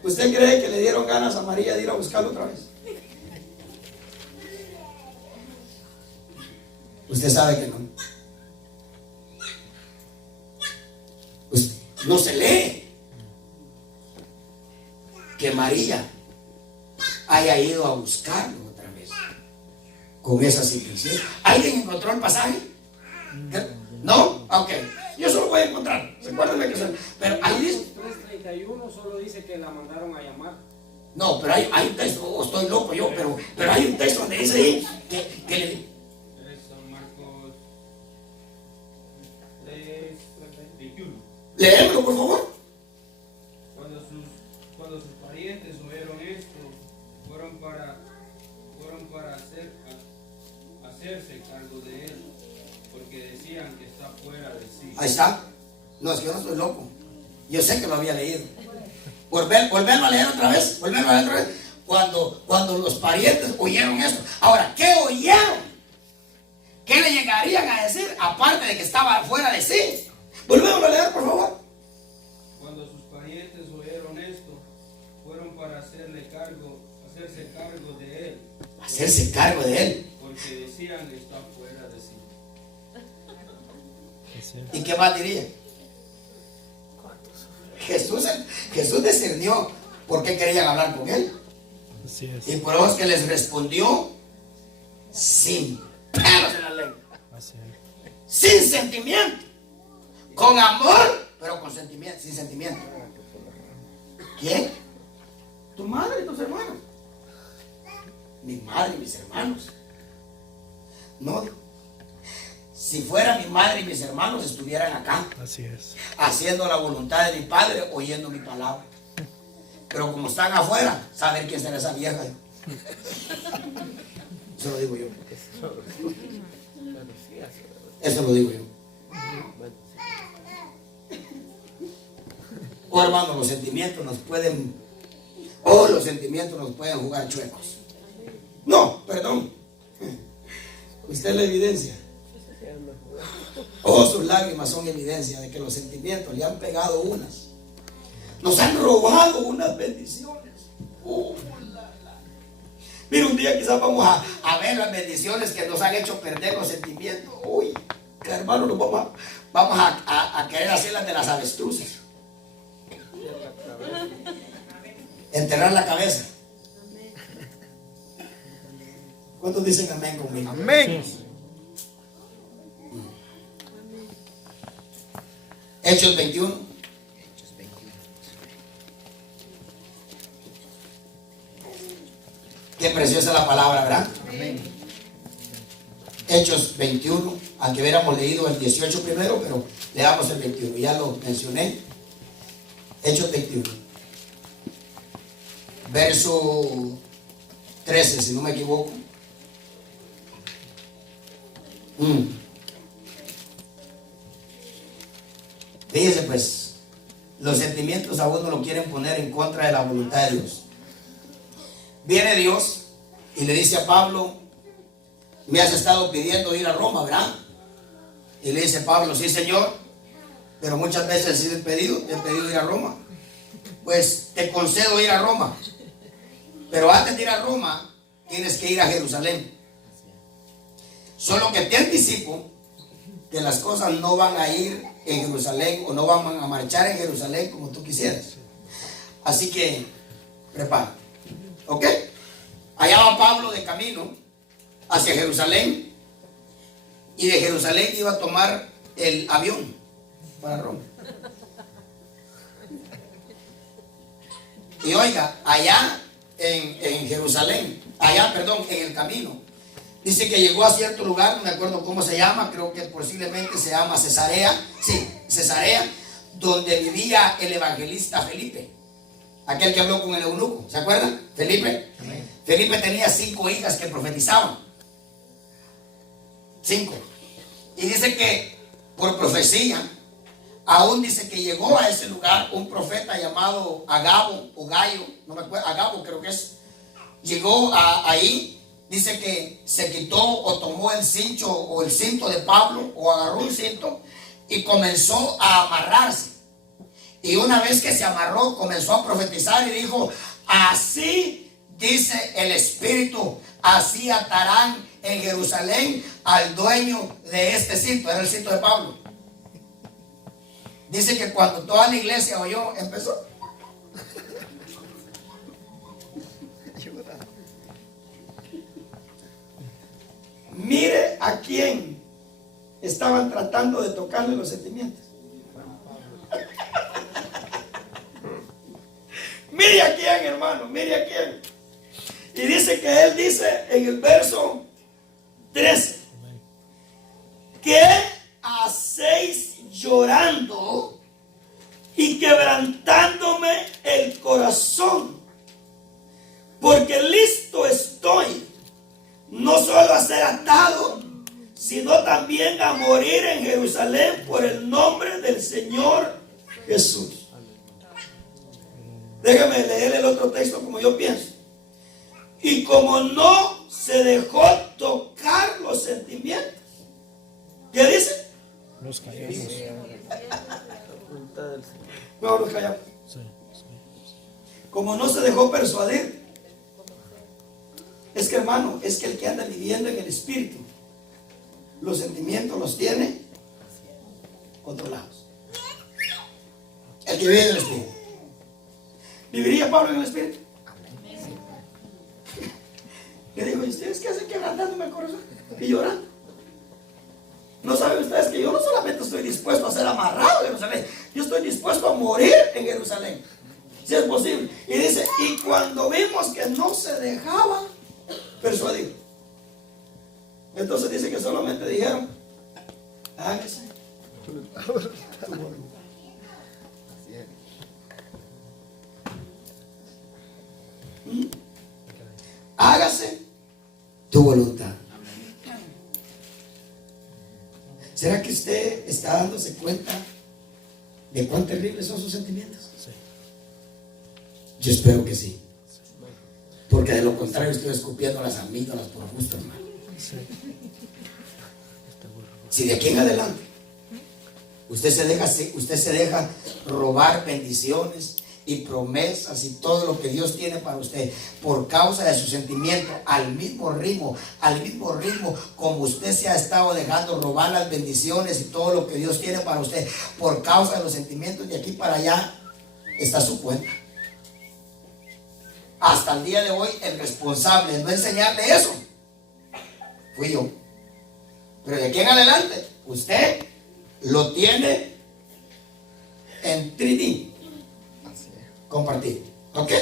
¿Usted cree que le dieron ganas a María de ir a buscarlo otra vez? Usted sabe que no. Pues no se lee que María haya ido a buscarlo otra vez con esa situación. ¿Alguien encontró el pasaje? ¿No? Ok. Yo solo voy a encontrar. Recuérdenme que son. Pero ahí dice. 3:31 solo dice que la mandaron a llamar. No, pero hay un texto, oh, estoy loco yo, pero hay un texto donde dice ahí que le. San Marcos 3:21. Léemelo, por favor. Cuando sus parientes oyeron esto, fueron para hacerse cargo de él, porque decían que está fuera de sí. Ahí está. No, es que yo no estoy loco. Yo sé que lo había leído. Volverlo a leer otra vez. Volverlo a leer otra vez. Cuando los parientes oyeron esto. Ahora, ¿qué oyeron? ¿Qué le llegarían a decir? Aparte de que estaba fuera de sí. Volvemos a leer, por favor. Cuando sus parientes oyeron esto, fueron para hacerse cargo de él. Hacerse cargo de él. Porque decían que está fuera de sí. ¿Y qué más diría? Jesús discernió por qué querían hablar con él. Así es. Y por eso es que les respondió sin pelos en la lengua. Así es. Sin sentimiento. Con amor, pero con sentimiento, sin sentimiento. ¿Quién? Tu madre y tus hermanos. Mi madre y mis hermanos. No. Si fuera mi madre y mis hermanos estuvieran acá, Así es. haciendo la voluntad de mi Padre, oyendo mi palabra. Pero como están afuera, saber quién será esa vieja. Eso lo digo yo. Eso lo digo yo. Oh, hermano, los sentimientos nos pueden jugar chuecos. No, perdón. Usted es la evidencia. Oh, sus lágrimas son evidencia de que los sentimientos le han pegado unas. Nos han robado unas bendiciones. Mira, un día quizás vamos a ver las bendiciones que nos han hecho perder los sentimientos. Uy, que hermano, nos vamos a querer hacer las de las avestruces. Enterrar la cabeza. ¿Cuántos dicen amén conmigo? Amén. Hechos 21. Qué preciosa la palabra, ¿verdad? Hechos 21, aunque hubiéramos leído el 18 primero, pero leamos el 21, ya lo mencioné. Hechos 21, verso 13, si no me equivoco. Fíjese pues, los sentimientos a uno lo quieren poner en contra de la voluntad de Dios. Viene Dios y le dice a Pablo: me has estado pidiendo ir a Roma, ¿verdad? Y le dice Pablo: sí, Señor, pero muchas veces sí te he pedido ir a Roma. Pues te concedo ir a Roma, pero antes de ir a Roma tienes que ir a Jerusalén. Solo que te anticipo que las cosas no van a ir en Jerusalén, o no van a marchar en Jerusalén como tú quisieras. Así que prepara, ¿ok? Allá va Pablo de camino hacia Jerusalén, y de Jerusalén iba a tomar el avión para Roma. Y oiga, allá en Jerusalén, en el camino, dice que llegó a cierto lugar, no me acuerdo cómo se llama, creo que posiblemente se llama Cesarea, sí, Cesarea, donde vivía el evangelista Felipe, aquel que habló con el eunuco, ¿se acuerdan? Felipe. Amén. Felipe tenía 5 hijas que profetizaban. 5. Y dice que por profecía, aún dice que llegó a ese lugar un profeta llamado Agabo o Gallo, no me acuerdo, Agabo creo que es. Llegó ahí, dice que se quitó o tomó el cinto de Pablo, o agarró un cinto y comenzó a amarrarse. Y una vez que se amarró, comenzó a profetizar y dijo: así dice el Espíritu, así atarán en Jerusalén al dueño de este cinto. Era el cinto de Pablo. Dice que cuando toda la iglesia oyó, empezó. Mire a quién estaban tratando de tocarle los sentimientos. Mire a quién, hermano, mire a quién. Y dice que él dice en el verso 13: ¿qué hacéis llorando y quebrantándome el corazón? Porque listo estoy, no solo a ser atado, sino también a morir en Jerusalén por el nombre del Señor Jesús. Déjame leer el otro texto como yo pienso. Y como no se dejó tocar los sentimientos, ¿qué dice? Nos callamos. No, nos callamos. Sí. Como no se dejó persuadir. Es que, hermano, es que el que anda viviendo en el Espíritu, los sentimientos los tiene controlados. El que vive en el Espíritu. ¿Viviría Pablo en el Espíritu? Le digo: ¿y ustedes qué hacen quebrantándome el corazón y llorando? ¿No saben ustedes que yo no solamente estoy dispuesto a ser amarrado en Jerusalén, yo estoy dispuesto a morir en Jerusalén, si es posible? Y dice: y cuando vimos que no se dejaba persuadir, entonces dice que solamente dijeron: hágase tu voluntad. Hágase tu voluntad. ¿Será que usted está dándose cuenta de cuán terribles son sus sentimientos? Sí. Yo espero que sí. Porque de lo contrario estoy escupiendo las amígdalas por gusto, hermano. Sí. Si de aquí en adelante usted se deja robar bendiciones y promesas y todo lo que Dios tiene para usted por causa de su sentimiento, al mismo ritmo como usted se ha estado dejando robar las bendiciones y todo lo que Dios tiene para usted por causa de los sentimientos, de aquí para allá está su cuenta. Hasta el día de hoy el responsable de no enseñarle eso fui yo. Pero de aquí en adelante usted lo tiene en 3D. Compartir. ¿Ok?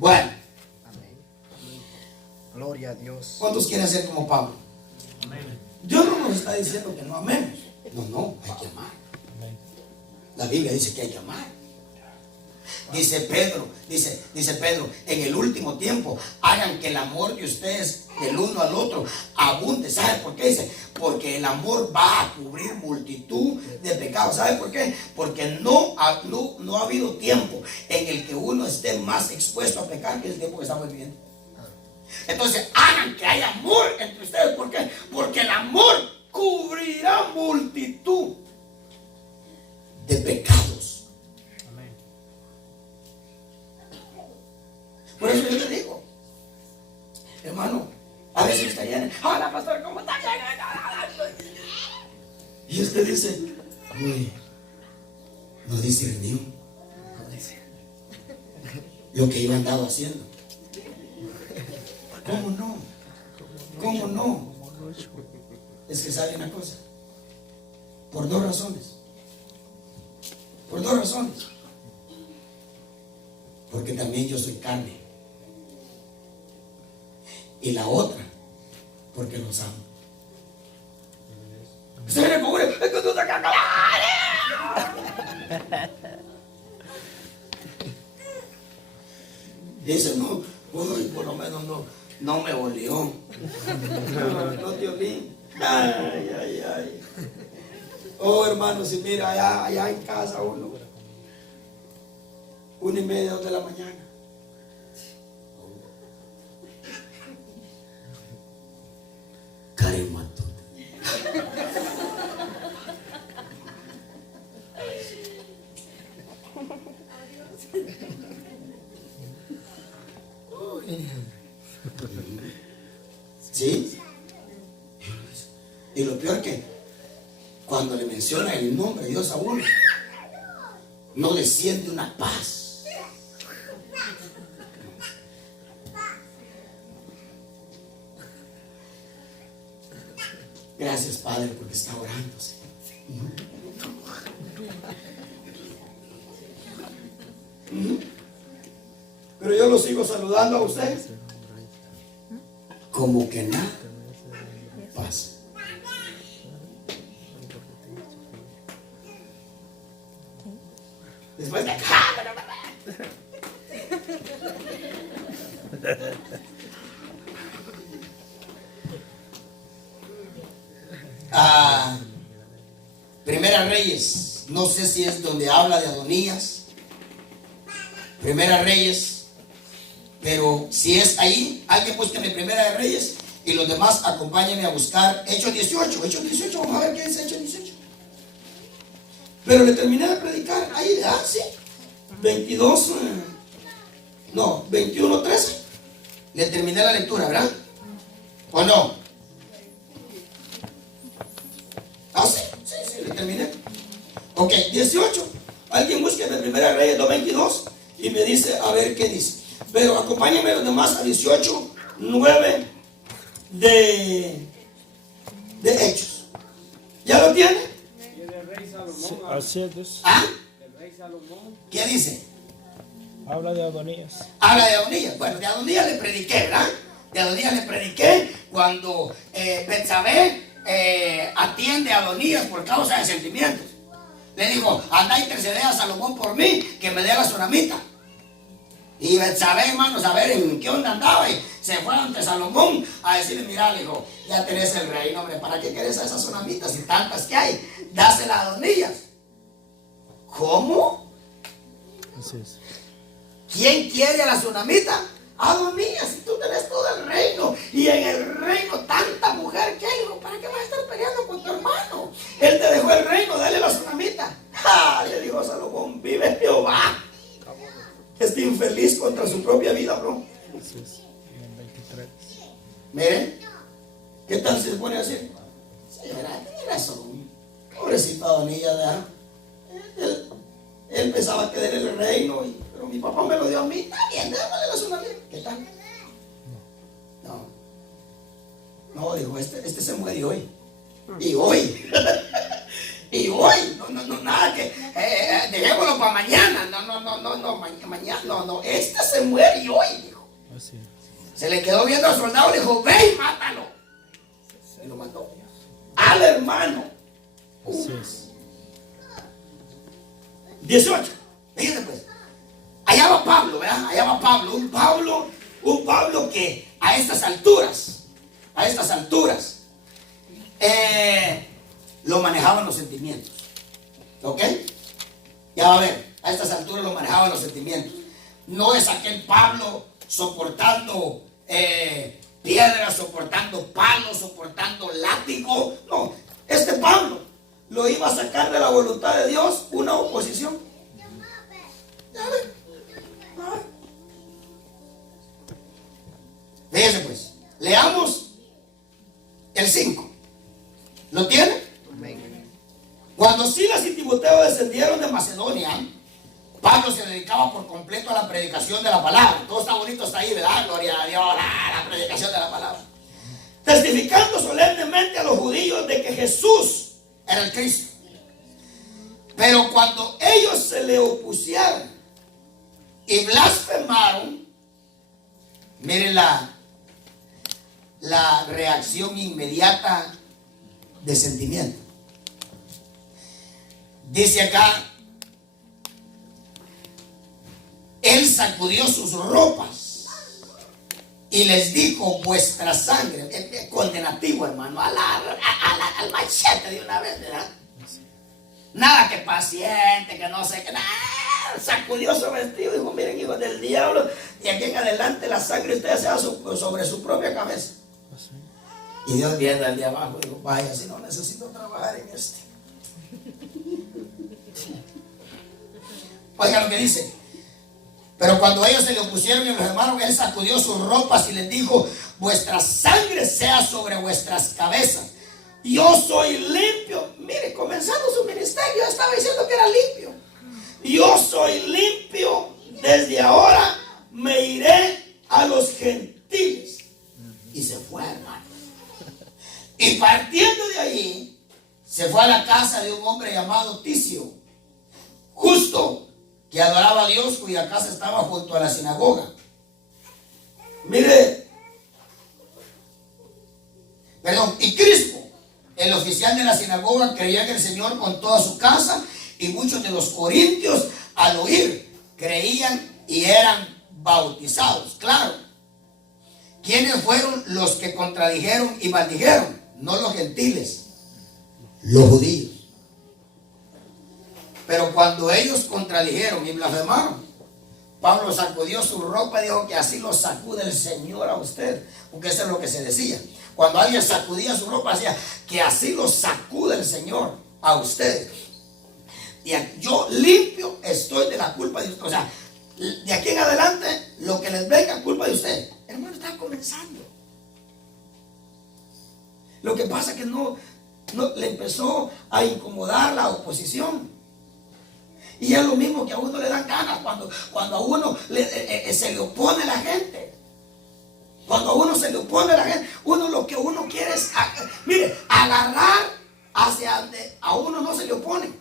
Bueno. Gloria a Dios. ¿Cuántos quieren ser como Pablo? Dios no nos está diciendo que no amemos. No, hay que amar. La Biblia dice que hay que amar. Dice Pedro, en el último tiempo, hagan que el amor de ustedes del uno al otro abunde. ¿Sabe por qué? Dice, porque el amor va a cubrir multitud de pecados. ¿Sabe por qué? Porque no ha habido tiempo en el que uno esté más expuesto a pecar que el tiempo que estamos viviendo. Entonces, hagan que haya amor entre ustedes. ¿Por qué? Porque el amor cubrirá multitud de pecados. Por eso yo le digo, hermano, a veces está lleno. Hola, pastor, ¿cómo está? Y usted dice, uy, no discernió lo que yo he andado haciendo. ¿Cómo no? ¿Cómo no? Es que sabe una cosa, por dos razones. Por dos razones. Porque también yo soy carne. Y la otra, porque los amo. Usted viene pobre. Dice, no, uy, por lo menos no me olió. No te olí. Ay. Oh, hermano, si mira allá en casa uno, 1:30, 2 de la mañana. Carimato. ¿Sí? Y lo peor que cuando le menciona el nombre de Dios a uno, no le siente una paz. Gracias, Padre, porque está orándose. Pero yo lo sigo saludando a ustedes como que nada pasa. Después de Primera Reyes, no sé si es donde habla de Adonías. Primera Reyes, pero si es ahí, alguien búsqueme Primera de Reyes y los demás acompáñenme a buscar Hechos 18. Hechos 18, vamos a ver qué dice Hechos 18. Pero le terminé de predicar ahí, sí, 21, 13. Le terminé la lectura, ¿verdad? ¿O no? Sí, le terminé. Ok, 18. Alguien búsqueme Primera Reyes 2:22 y me dice a ver qué dice. Pero acompáñenme los demás a 18, 9 de Hechos. ¿Ya lo tiene? El rey Salomón. Así es. ¿Ah? El rey Salomón. ¿Qué dice? Habla de Adonías. Habla de Adonías. Bueno, de Adonías le prediqué, ¿verdad? De Adonías le prediqué cuando Betsabé atiende a Adonías por causa de sentimientos. Le dijo, anda, intercede a Salomón por mí, que me dé la tsunamita. Y Betsabé, hermanos, a ver en qué onda andaba, y se fue ante Salomón a decirle, mira, le dijo, ya tenés el reino, hombre, ¿para qué querés a esas tsunamitas y tantas que hay? Dásela a Adonías. ¿Cómo? Así es. ¿Quién quiere a la tsunamita? Adonías, si tú tenés todo el reino, y en el reino tanta mujer que hay, digo, ¿para qué vas a estar peleando con tu hermano? Él te dejó el reino, dale la tsunamita. Le dijo Salomón, vive Jehová. Está infeliz contra su propia vida, bro. Así es. En el 23. Miren, ¿qué tal si se pone así? Señora, tiene razón. Pobrecita Adonías, ¿verdad? Él pensaba que era el reino, pero mi papá me lo dio a mí. Está bien, déjame la tsunamita. ¿Qué tal? No, dijo, este se muere hoy. Y hoy. Y hoy. No, nada que. Dejémoslo para mañana. No, mañana. No, este se muere y hoy, dijo. Así es. Se le quedó viendo al soldado y le dijo, ve y mátalo. Y lo mató. Al hermano. Así es. 18. Fíjense pues. Allá va Pablo, ¿verdad? Allá va Pablo. Un Pablo que a estas alturas, lo manejaban los sentimientos. ¿Ok? Ya va a ver, a estas alturas lo manejaban los sentimientos. No es aquel Pablo soportando piedras, soportando palos, soportando látigo. No, este Pablo lo iba a sacar de la voluntad de Dios una oposición. Ya ve. Fíjense pues, leamos el 5. ¿Lo tiene? Cuando Silas y Timoteo descendieron de Macedonia, Pablo se dedicaba por completo a la predicación de la palabra. Todo está bonito hasta ahí, ¿verdad? Gloria a Dios, la predicación de la palabra. Testificando solemnemente a los judíos de que Jesús era el Cristo. Pero cuando ellos se le opusieron y blasfemaron, miren la reacción inmediata de sentimiento. Dice acá, él sacudió sus ropas y les dijo, vuestra sangre, es condenativo, hermano, al machete de una vez, ¿verdad? Nada que paciente, que no sé qué, nada. Sacudió su vestido y dijo, miren, hijos del diablo, y aquí en adelante la sangre de ustedes sea sobre su propia cabeza. Y Dios viendo al de abajo, dijo, vaya, si no necesito trabajar en este. Oiga lo que dice. Pero cuando ellos se le opusieron y los hermanos, él sacudió sus ropas y les dijo, vuestra sangre sea sobre vuestras cabezas. Yo soy limpio. Mire, comenzando su ministerio, estaba diciendo que era limpio. Yo soy limpio. Desde ahora me iré a los gentiles. Y se fue, hermano. Y partiendo de allí, se fue a la casa de un hombre llamado Ticio, justo, que adoraba a Dios, cuya casa estaba junto a la sinagoga. Mire, y Crispo, el oficial de la sinagoga, creía en el Señor con toda su casa, y muchos de los corintios, al oír, creían y eran bautizados. Claro, ¿quiénes fueron los que contradijeron y maldijeron? No los gentiles, los judíos. Pero cuando ellos contradijeron y blasfemaron, Pablo sacudió su ropa y dijo que así lo sacude el Señor a usted, porque eso es lo que se decía. Cuando alguien sacudía su ropa, decía que así lo sacude el Señor a usted. Y yo limpio estoy de la culpa de usted. O sea, de aquí en adelante, lo que les venga culpa de usted. Hermano, está comenzando. Lo que pasa es que no le empezó a incomodar la oposición. Y es lo mismo que a uno le dan ganas cuando a uno se le opone la gente. Cuando a uno se le opone la gente, uno lo que uno quiere es, mire, agarrar hacia donde a uno no se le opone.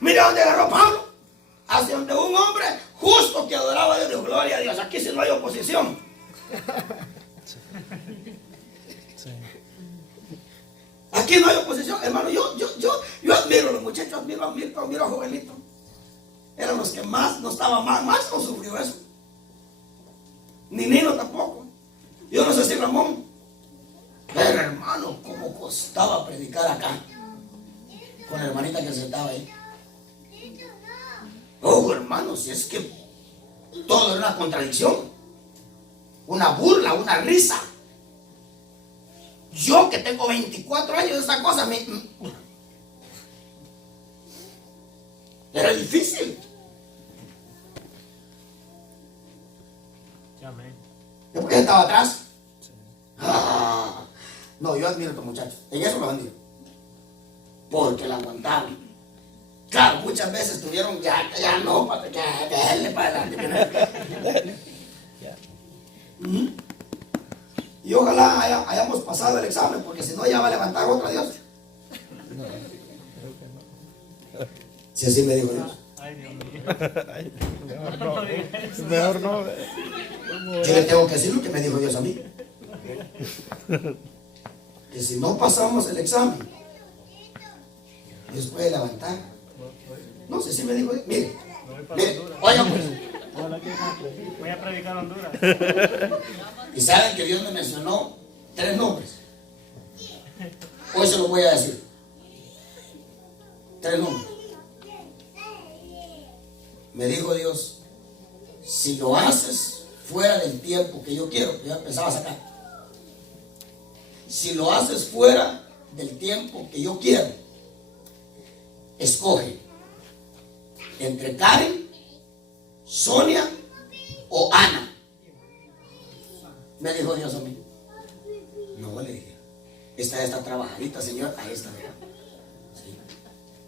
Mire dónde agarró Pablo. Hacia donde un hombre justo que adoraba a Dios. Dios, gloria a Dios. Aquí sí no hay oposición. Sí. Aquí no hay oposición, hermano. Yo admiro a los muchachos, admiro a Jovelito. Eran los que más no estaba más no sufrió eso. Ni Nino tampoco. Yo no sé si Ramón. Pero hermano, cómo costaba predicar acá. Con la hermanita que sentaba ahí. Oh, hermano, si es que todo era una contradicción. Una burla, una risa. Yo que tengo 24 años de esta cosa, era difícil. Amén. ¿Por qué estaba atrás? No, yo admiro a estos muchachos. En eso los admiro. Porque la aguantaron. Claro, muchas veces tuvieron ya no, para dejarle para adelante. Y ojalá hayamos pasado el examen, porque si no ya va a levantar otra Dios. Si así me dijo Dios. Ay, Dios mío. Mejor no. Mejor no. Yo le tengo que decir lo que me dijo Dios a mí. Que si no pasamos el examen, Dios puede levantar. No sé si me dijo, mire, oigan pues. Voy a predicar a Honduras. Y saben que Dios me mencionó 3 nombres. Hoy se los voy a decir. 3 nombres. Me dijo Dios, si lo haces fuera del tiempo que yo quiero, yo empezaba a sacar. Si lo haces fuera del tiempo que yo quiero, escoge entre Karen, Sonia o Ana. Me dijo Dios a mí. No, le dije, esta está trabajadita, Señor, a esta, ¿verdad? Sí.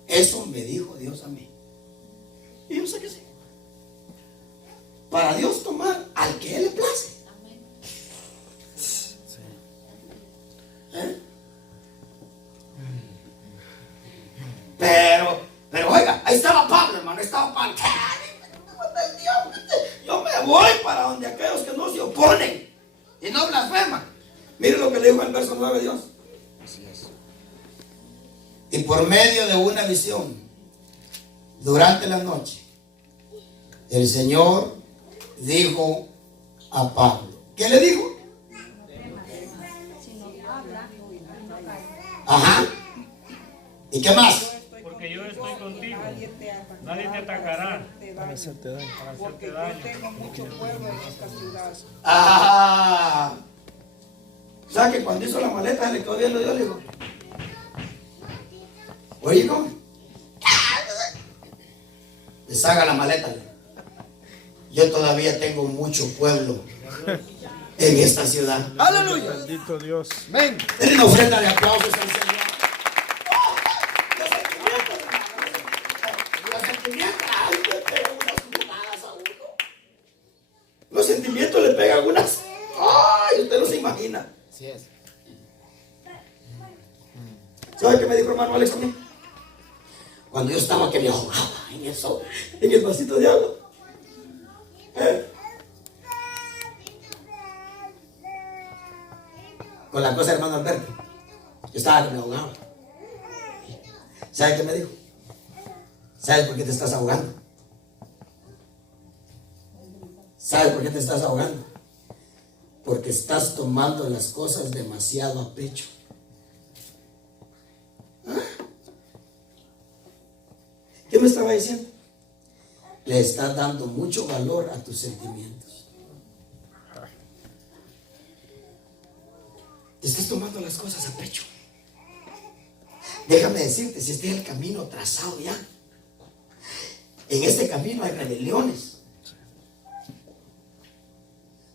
Eso me dijo Dios a mí. Y yo sé que sí. Para Dios tomar al que Él le place. ¿Eh? Pero oiga, ahí estaba Pablo, hermano, estaba Pablo. Yo me voy para donde aquellos que no se oponen y no blasfeman. Mire lo que le dijo en el verso 9 Dios. Así es. Y por medio de una visión, durante la noche, el Señor dijo a Pablo. ¿Qué le dijo? Ajá. ¿Y qué más? Porque yo estoy contigo. Nadie te atacará. Para hacerte daño. Porque yo tengo mucho pueblo en esta ciudad. Ah. O sea que cuando hizo la maleta se le quedó viendo Dios, le dijo, oye, ¿cómo? Deshaga la maleta. Yo todavía tengo mucho pueblo en esta ciudad. Aleluya. Bendito Dios. Amén. Denle una ofrenda de aplausos al Señor. Los sentimientos, ay, le pegan unas pulgadas a uno. Los sentimientos le pegan unas. Ay, usted no se imagina. Así es. ¿Sabe qué me dijo hermano Alex a mí? Cuando yo estaba que me ahogaba en eso, en el vasito de agua. Con la cosa, hermano Alberto, yo estaba que me ahogaba. ¿Sabe qué me dijo? ¿Sabes por qué te estás ahogando? ¿Sabes por qué te estás ahogando? Porque estás tomando las cosas demasiado a pecho. ¿Ah? ¿Qué me estaba diciendo? Le estás dando mucho valor a tus sentimientos. Te estás tomando las cosas a pecho. Déjame decirte, si este es el camino trazado ya, en este camino hay rebeliones.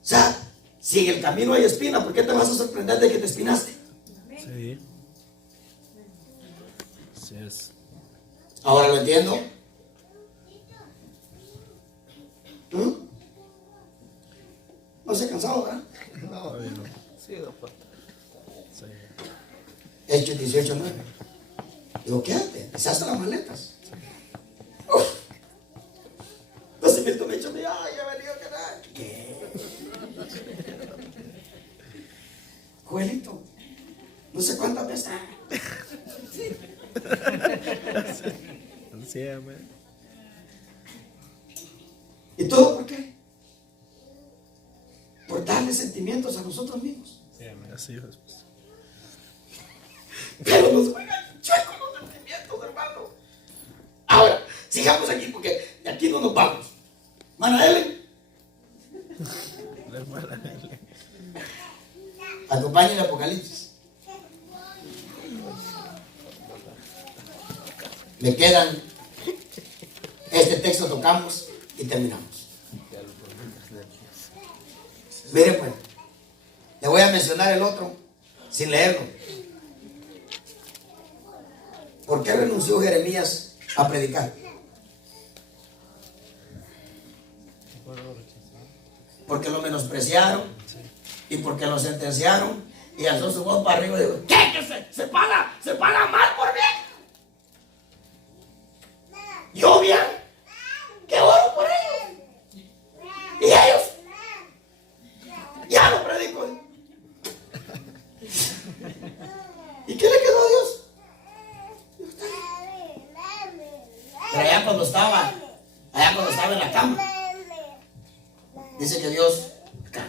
O sea, si en el camino hay espina, ¿por qué te vas a sorprender de que te espinaste? Sí. Así es. Ahora lo entiendo. ¿No se ha cansado, verdad? Todavía no. Sí, doctor. Sí. Hechos 18:9. Digo, quédate, deshaste las maletas. Uf. Entonces me echó, ay, ya venía a quedar. ¿Qué? Joelito, no sé cuántas veces. Sí, amén. ¿Y todo por qué? Por darle sentimientos a nosotros mismos. Sí, amén. Así es. Pero nos juegan chuecos los sentimientos, hermano. Ahora, sigamos aquí porque de aquí no nos vamos. Mana Ellen, acompañe el Apocalipsis. Me quedan, este texto tocamos y terminamos. Mire pues, le voy a mencionar el otro sin leerlo. ¿Por qué renunció Jeremías a predicar? Porque lo menospreciaron y porque lo sentenciaron y alzó su voz para arriba y dijo, ¿qué? ¿Que se paga mal por mí? ¿Yo bien? Pero allá cuando estaba en la cama, dice que Dios, acá,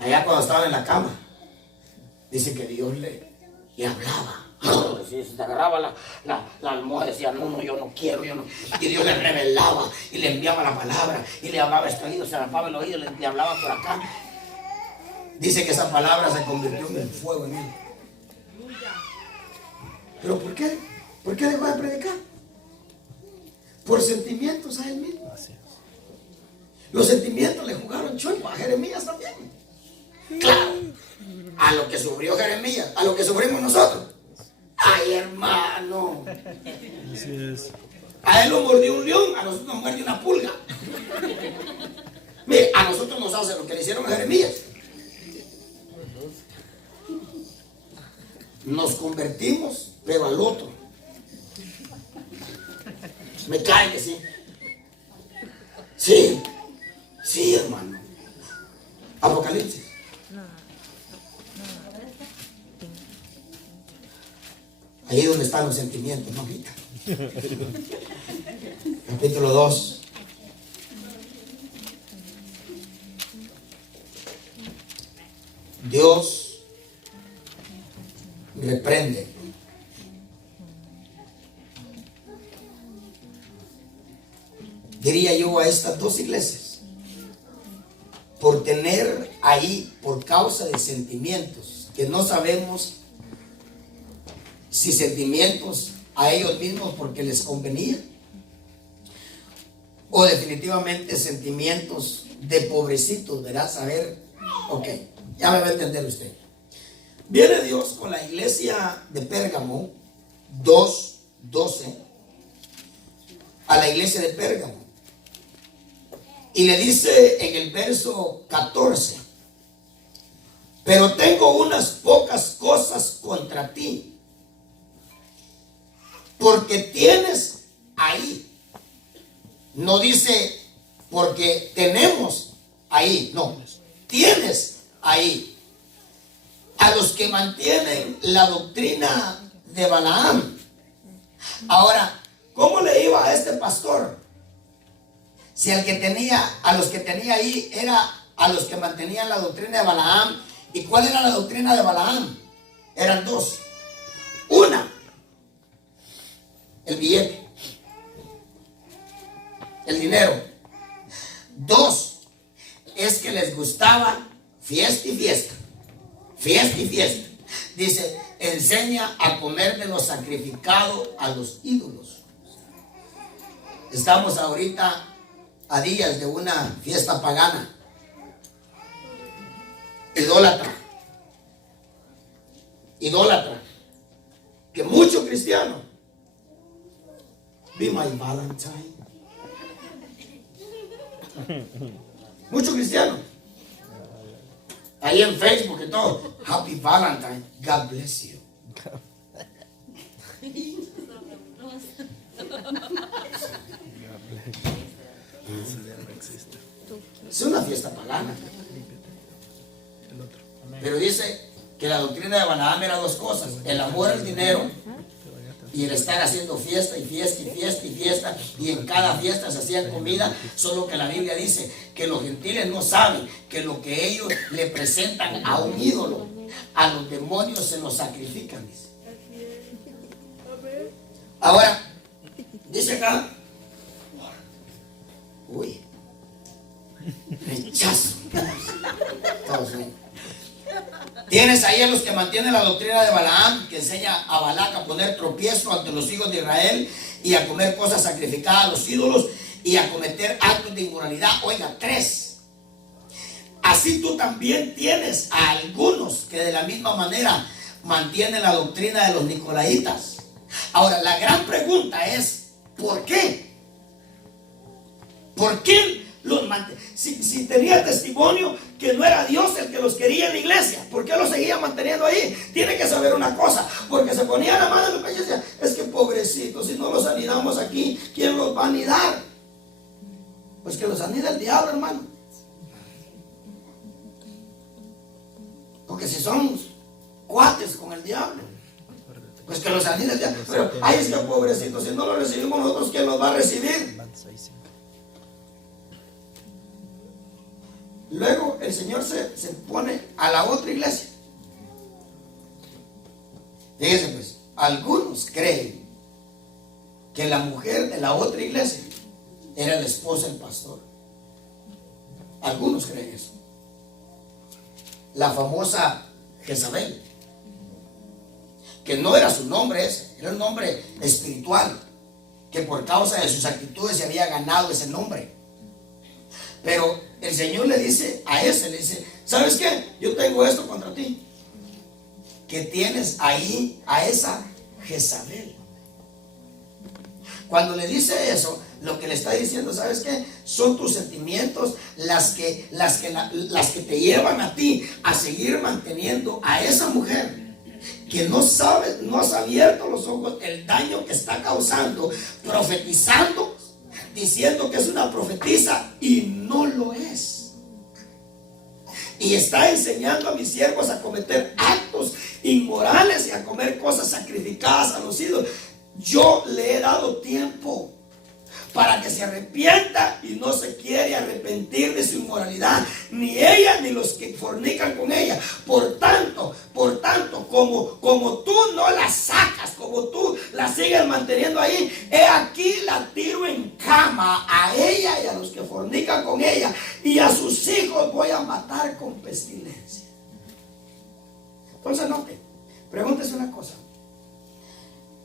allá cuando estaba en la cama, dice que Dios le hablaba. Si se te agarraba la almohada, decía, no, yo no quiero, yo no. Y Dios le revelaba y le enviaba la palabra y le hablaba este oído, se arrampaba el oído, le hablaba por acá. Dice que esa palabra se convirtió en el fuego en él. ¿Pero por qué? ¿Por qué dejó de predicar? Por sentimientos a él mismo. Los sentimientos le jugaron chueco a Jeremías también. Claro, a lo que sufrió Jeremías, a lo que sufrimos nosotros. Ay, hermano. Así es. A él lo mordió un león, a nosotros nos muerde una pulga. Mire, a nosotros nos hace lo que le hicieron a Jeremías. Nos convertimos, pero al otro. Me cae que sí. Sí, hermano. Apocalipsis. Ahí es donde están los sentimientos, ¿no, hijita? Capítulo 2. Dios reprende. Diría yo a estas dos iglesias, por tener ahí, por causa de sentimientos, que no sabemos si sentimientos a ellos mismos porque les convenía, o definitivamente sentimientos de pobrecitos, ¿verdad? Saber, ok, ya me va a entender usted. Viene Dios con la iglesia de Pérgamo, 2:12, a la iglesia de Pérgamo, y le dice en el verso 14, pero tengo unas pocas cosas contra ti, porque tienes ahí, no dice porque tenemos ahí, no, tienes ahí a los que mantienen la doctrina de Balaam. Ahora, ¿cómo le iba a este pastor? Si a los que tenía ahí era a los que mantenían la doctrina de Balaam. ¿Y cuál era la doctrina de Balaam? Eran dos. Una, el billete, el dinero. Dos, es que les gustaba fiesta y fiesta. Fiesta y fiesta. Dice, enseña a comer de lo sacrificado a los ídolos. Estamos ahorita a días de una fiesta pagana, idólatra, que muchos cristianos, be my Valentine, muchos cristianos, ahí en Facebook y todo, Happy Valentine, God bless you. Es una fiesta pagana. Pero dice que la doctrina de Balaam era dos cosas: el amor al dinero y el estar haciendo fiesta y fiesta y fiesta y fiesta, y en cada fiesta se hacían comida. Solo que la Biblia dice que los gentiles no saben que lo que ellos le presentan a un ídolo, a los demonios se los sacrifican, dice. Ahora dice acá, uy, rechazo. Todos ven. Tienes ahí a los que mantienen la doctrina de Balaam, que enseña a Balac a poner tropiezo ante los hijos de Israel y a comer cosas sacrificadas a los ídolos y a cometer actos de inmoralidad. Oiga, 3. Así tú también tienes a algunos que de la misma manera mantienen la doctrina de los nicolaitas. Ahora, la gran pregunta es, ¿por qué? ¿Por qué los mantenía? Si tenía testimonio que no era Dios el que los quería en la iglesia, ¿por qué los seguía manteniendo ahí? Tiene que saber una cosa, porque se ponía la mano en el pecho y decía, es que pobrecitos, si no los anidamos aquí, ¿quién los va a anidar? Pues que los anida el diablo, hermano. porque si son cuates con el diablo, pues que los anines ya. Pero, ay, es que pobrecito, si no lo recibimos nosotros, ¿quién los va a recibir? Luego el Señor se pone a la otra iglesia. Fíjense pues, algunos creen que la mujer de la otra iglesia era la esposa del pastor. Algunos creen eso. La famosa Jezabel, que no era su nombre ese, era un nombre espiritual, que por causa de sus actitudes se había ganado ese nombre. Pero el Señor le dice a ese, le dice, ¿sabes qué? Yo tengo esto contra ti, que tienes ahí a esa Jezabel. Cuando le dice eso, lo que le está diciendo, ¿sabes qué? Son tus sentimientos las que te llevan a ti a seguir manteniendo a esa mujer que no sabes, no has abierto los ojos el daño que está causando, profetizando, diciendo que es una profetisa y no lo es. Y está enseñando a mis siervos a cometer actos inmorales y a comer cosas sacrificadas a los ídolos. Yo le he dado tiempo para que se arrepienta y no se quiere arrepentir de su inmoralidad, ni ella ni los que fornican con ella. Por tanto, como tú no la sacas, como tú la sigues manteniendo ahí, he aquí la tiro en cama a ella y a los que fornican con ella, y a sus hijos voy a matar con pestilencia. Entonces note, pregúntese una cosa: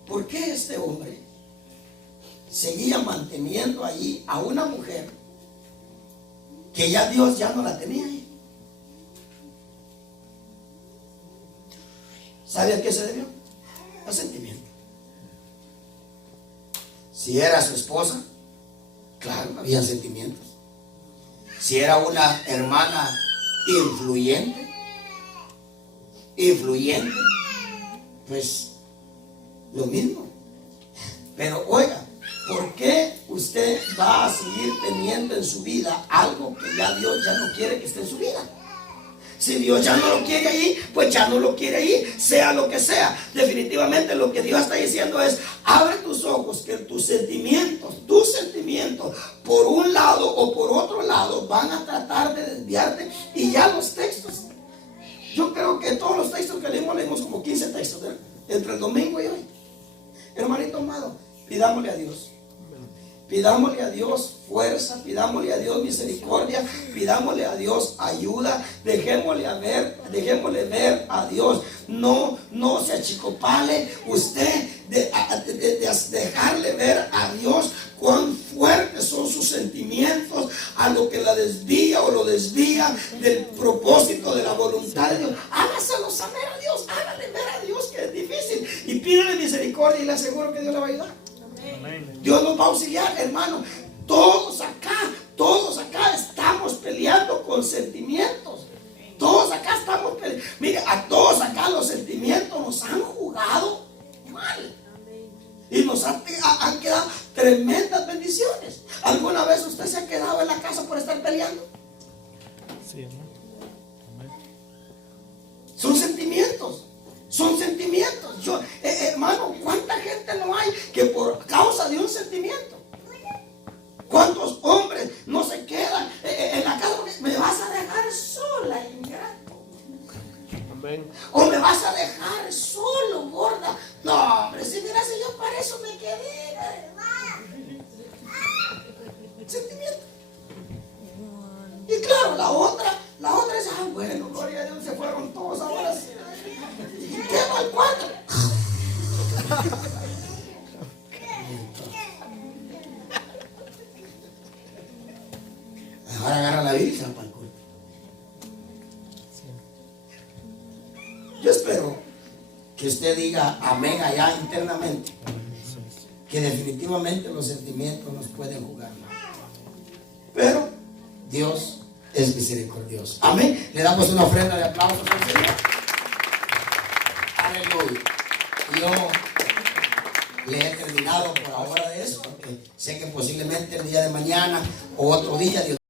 ¿por qué este hombre seguía manteniendo ahí a una mujer que ya Dios ya no la tenía ahí? ¿Sabe a qué se debió? A sentimiento. Si era su esposa, claro, había sentimientos. Si era una hermana influyente, pues lo mismo. Pero oiga, ¿por qué usted va a seguir teniendo en su vida algo que ya Dios ya no quiere que esté en su vida? Si Dios ya no lo quiere ahí, pues ya no lo quiere ahí, sea lo que sea. Definitivamente lo que Dios está diciendo es: abre tus ojos, que tus sentimientos, por un lado o por otro lado, van a tratar de desviarte. Y ya los textos, yo creo que todos los textos que leímos como 15 textos, ¿verdad? Entre el domingo y hoy. Hermanito amado, pidámosle a Dios. Pidámosle a Dios fuerza, pidámosle a Dios misericordia, pidámosle a Dios ayuda, dejémosle ver a Dios. No se achicopale usted de dejarle ver a Dios cuán fuertes son sus sentimientos, a lo que la desvía o lo desvía del propósito de la voluntad de Dios. Hágaselo saber a Dios, hágale ver a Dios que es difícil, y pídele misericordia y le aseguro que Dios le va a ayudar. Dios nos va a auxiliar, hermano. Todos acá estamos peleando con sentimientos. Todos acá estamos peleando. Mire, a todos acá los sentimientos nos han jugado mal. Y nos han quedado tremendas bendiciones. ¿Alguna vez usted se ha quedado en la casa por estar peleando? Sí, ¿no? Son sentimientos. Hermano, ¿cuánta gente no hay que por causa de un sentimiento? ¿Cuántos hombres no se quedan en la casa? Me vas a dejar sola, ingrato. Amén. O me vas a dejar solo, gorda. No, hombre, si mira, si yo para eso me quedé. Sentimiento. Y claro, la otra es: bueno, gloria a Dios, se fueron todos ahora sí. Quedo al cuarto. Ahora agarra la Biblia y se va para el culto. Yo espero que usted diga amén allá internamente, que definitivamente los sentimientos nos pueden jugar mal, pero Dios es misericordioso. Amén. Le damos una ofrenda de aplausos al Señor. Aleluya. Yo le he terminado por ahora de eso, porque sé que posiblemente el día de mañana o otro día Dios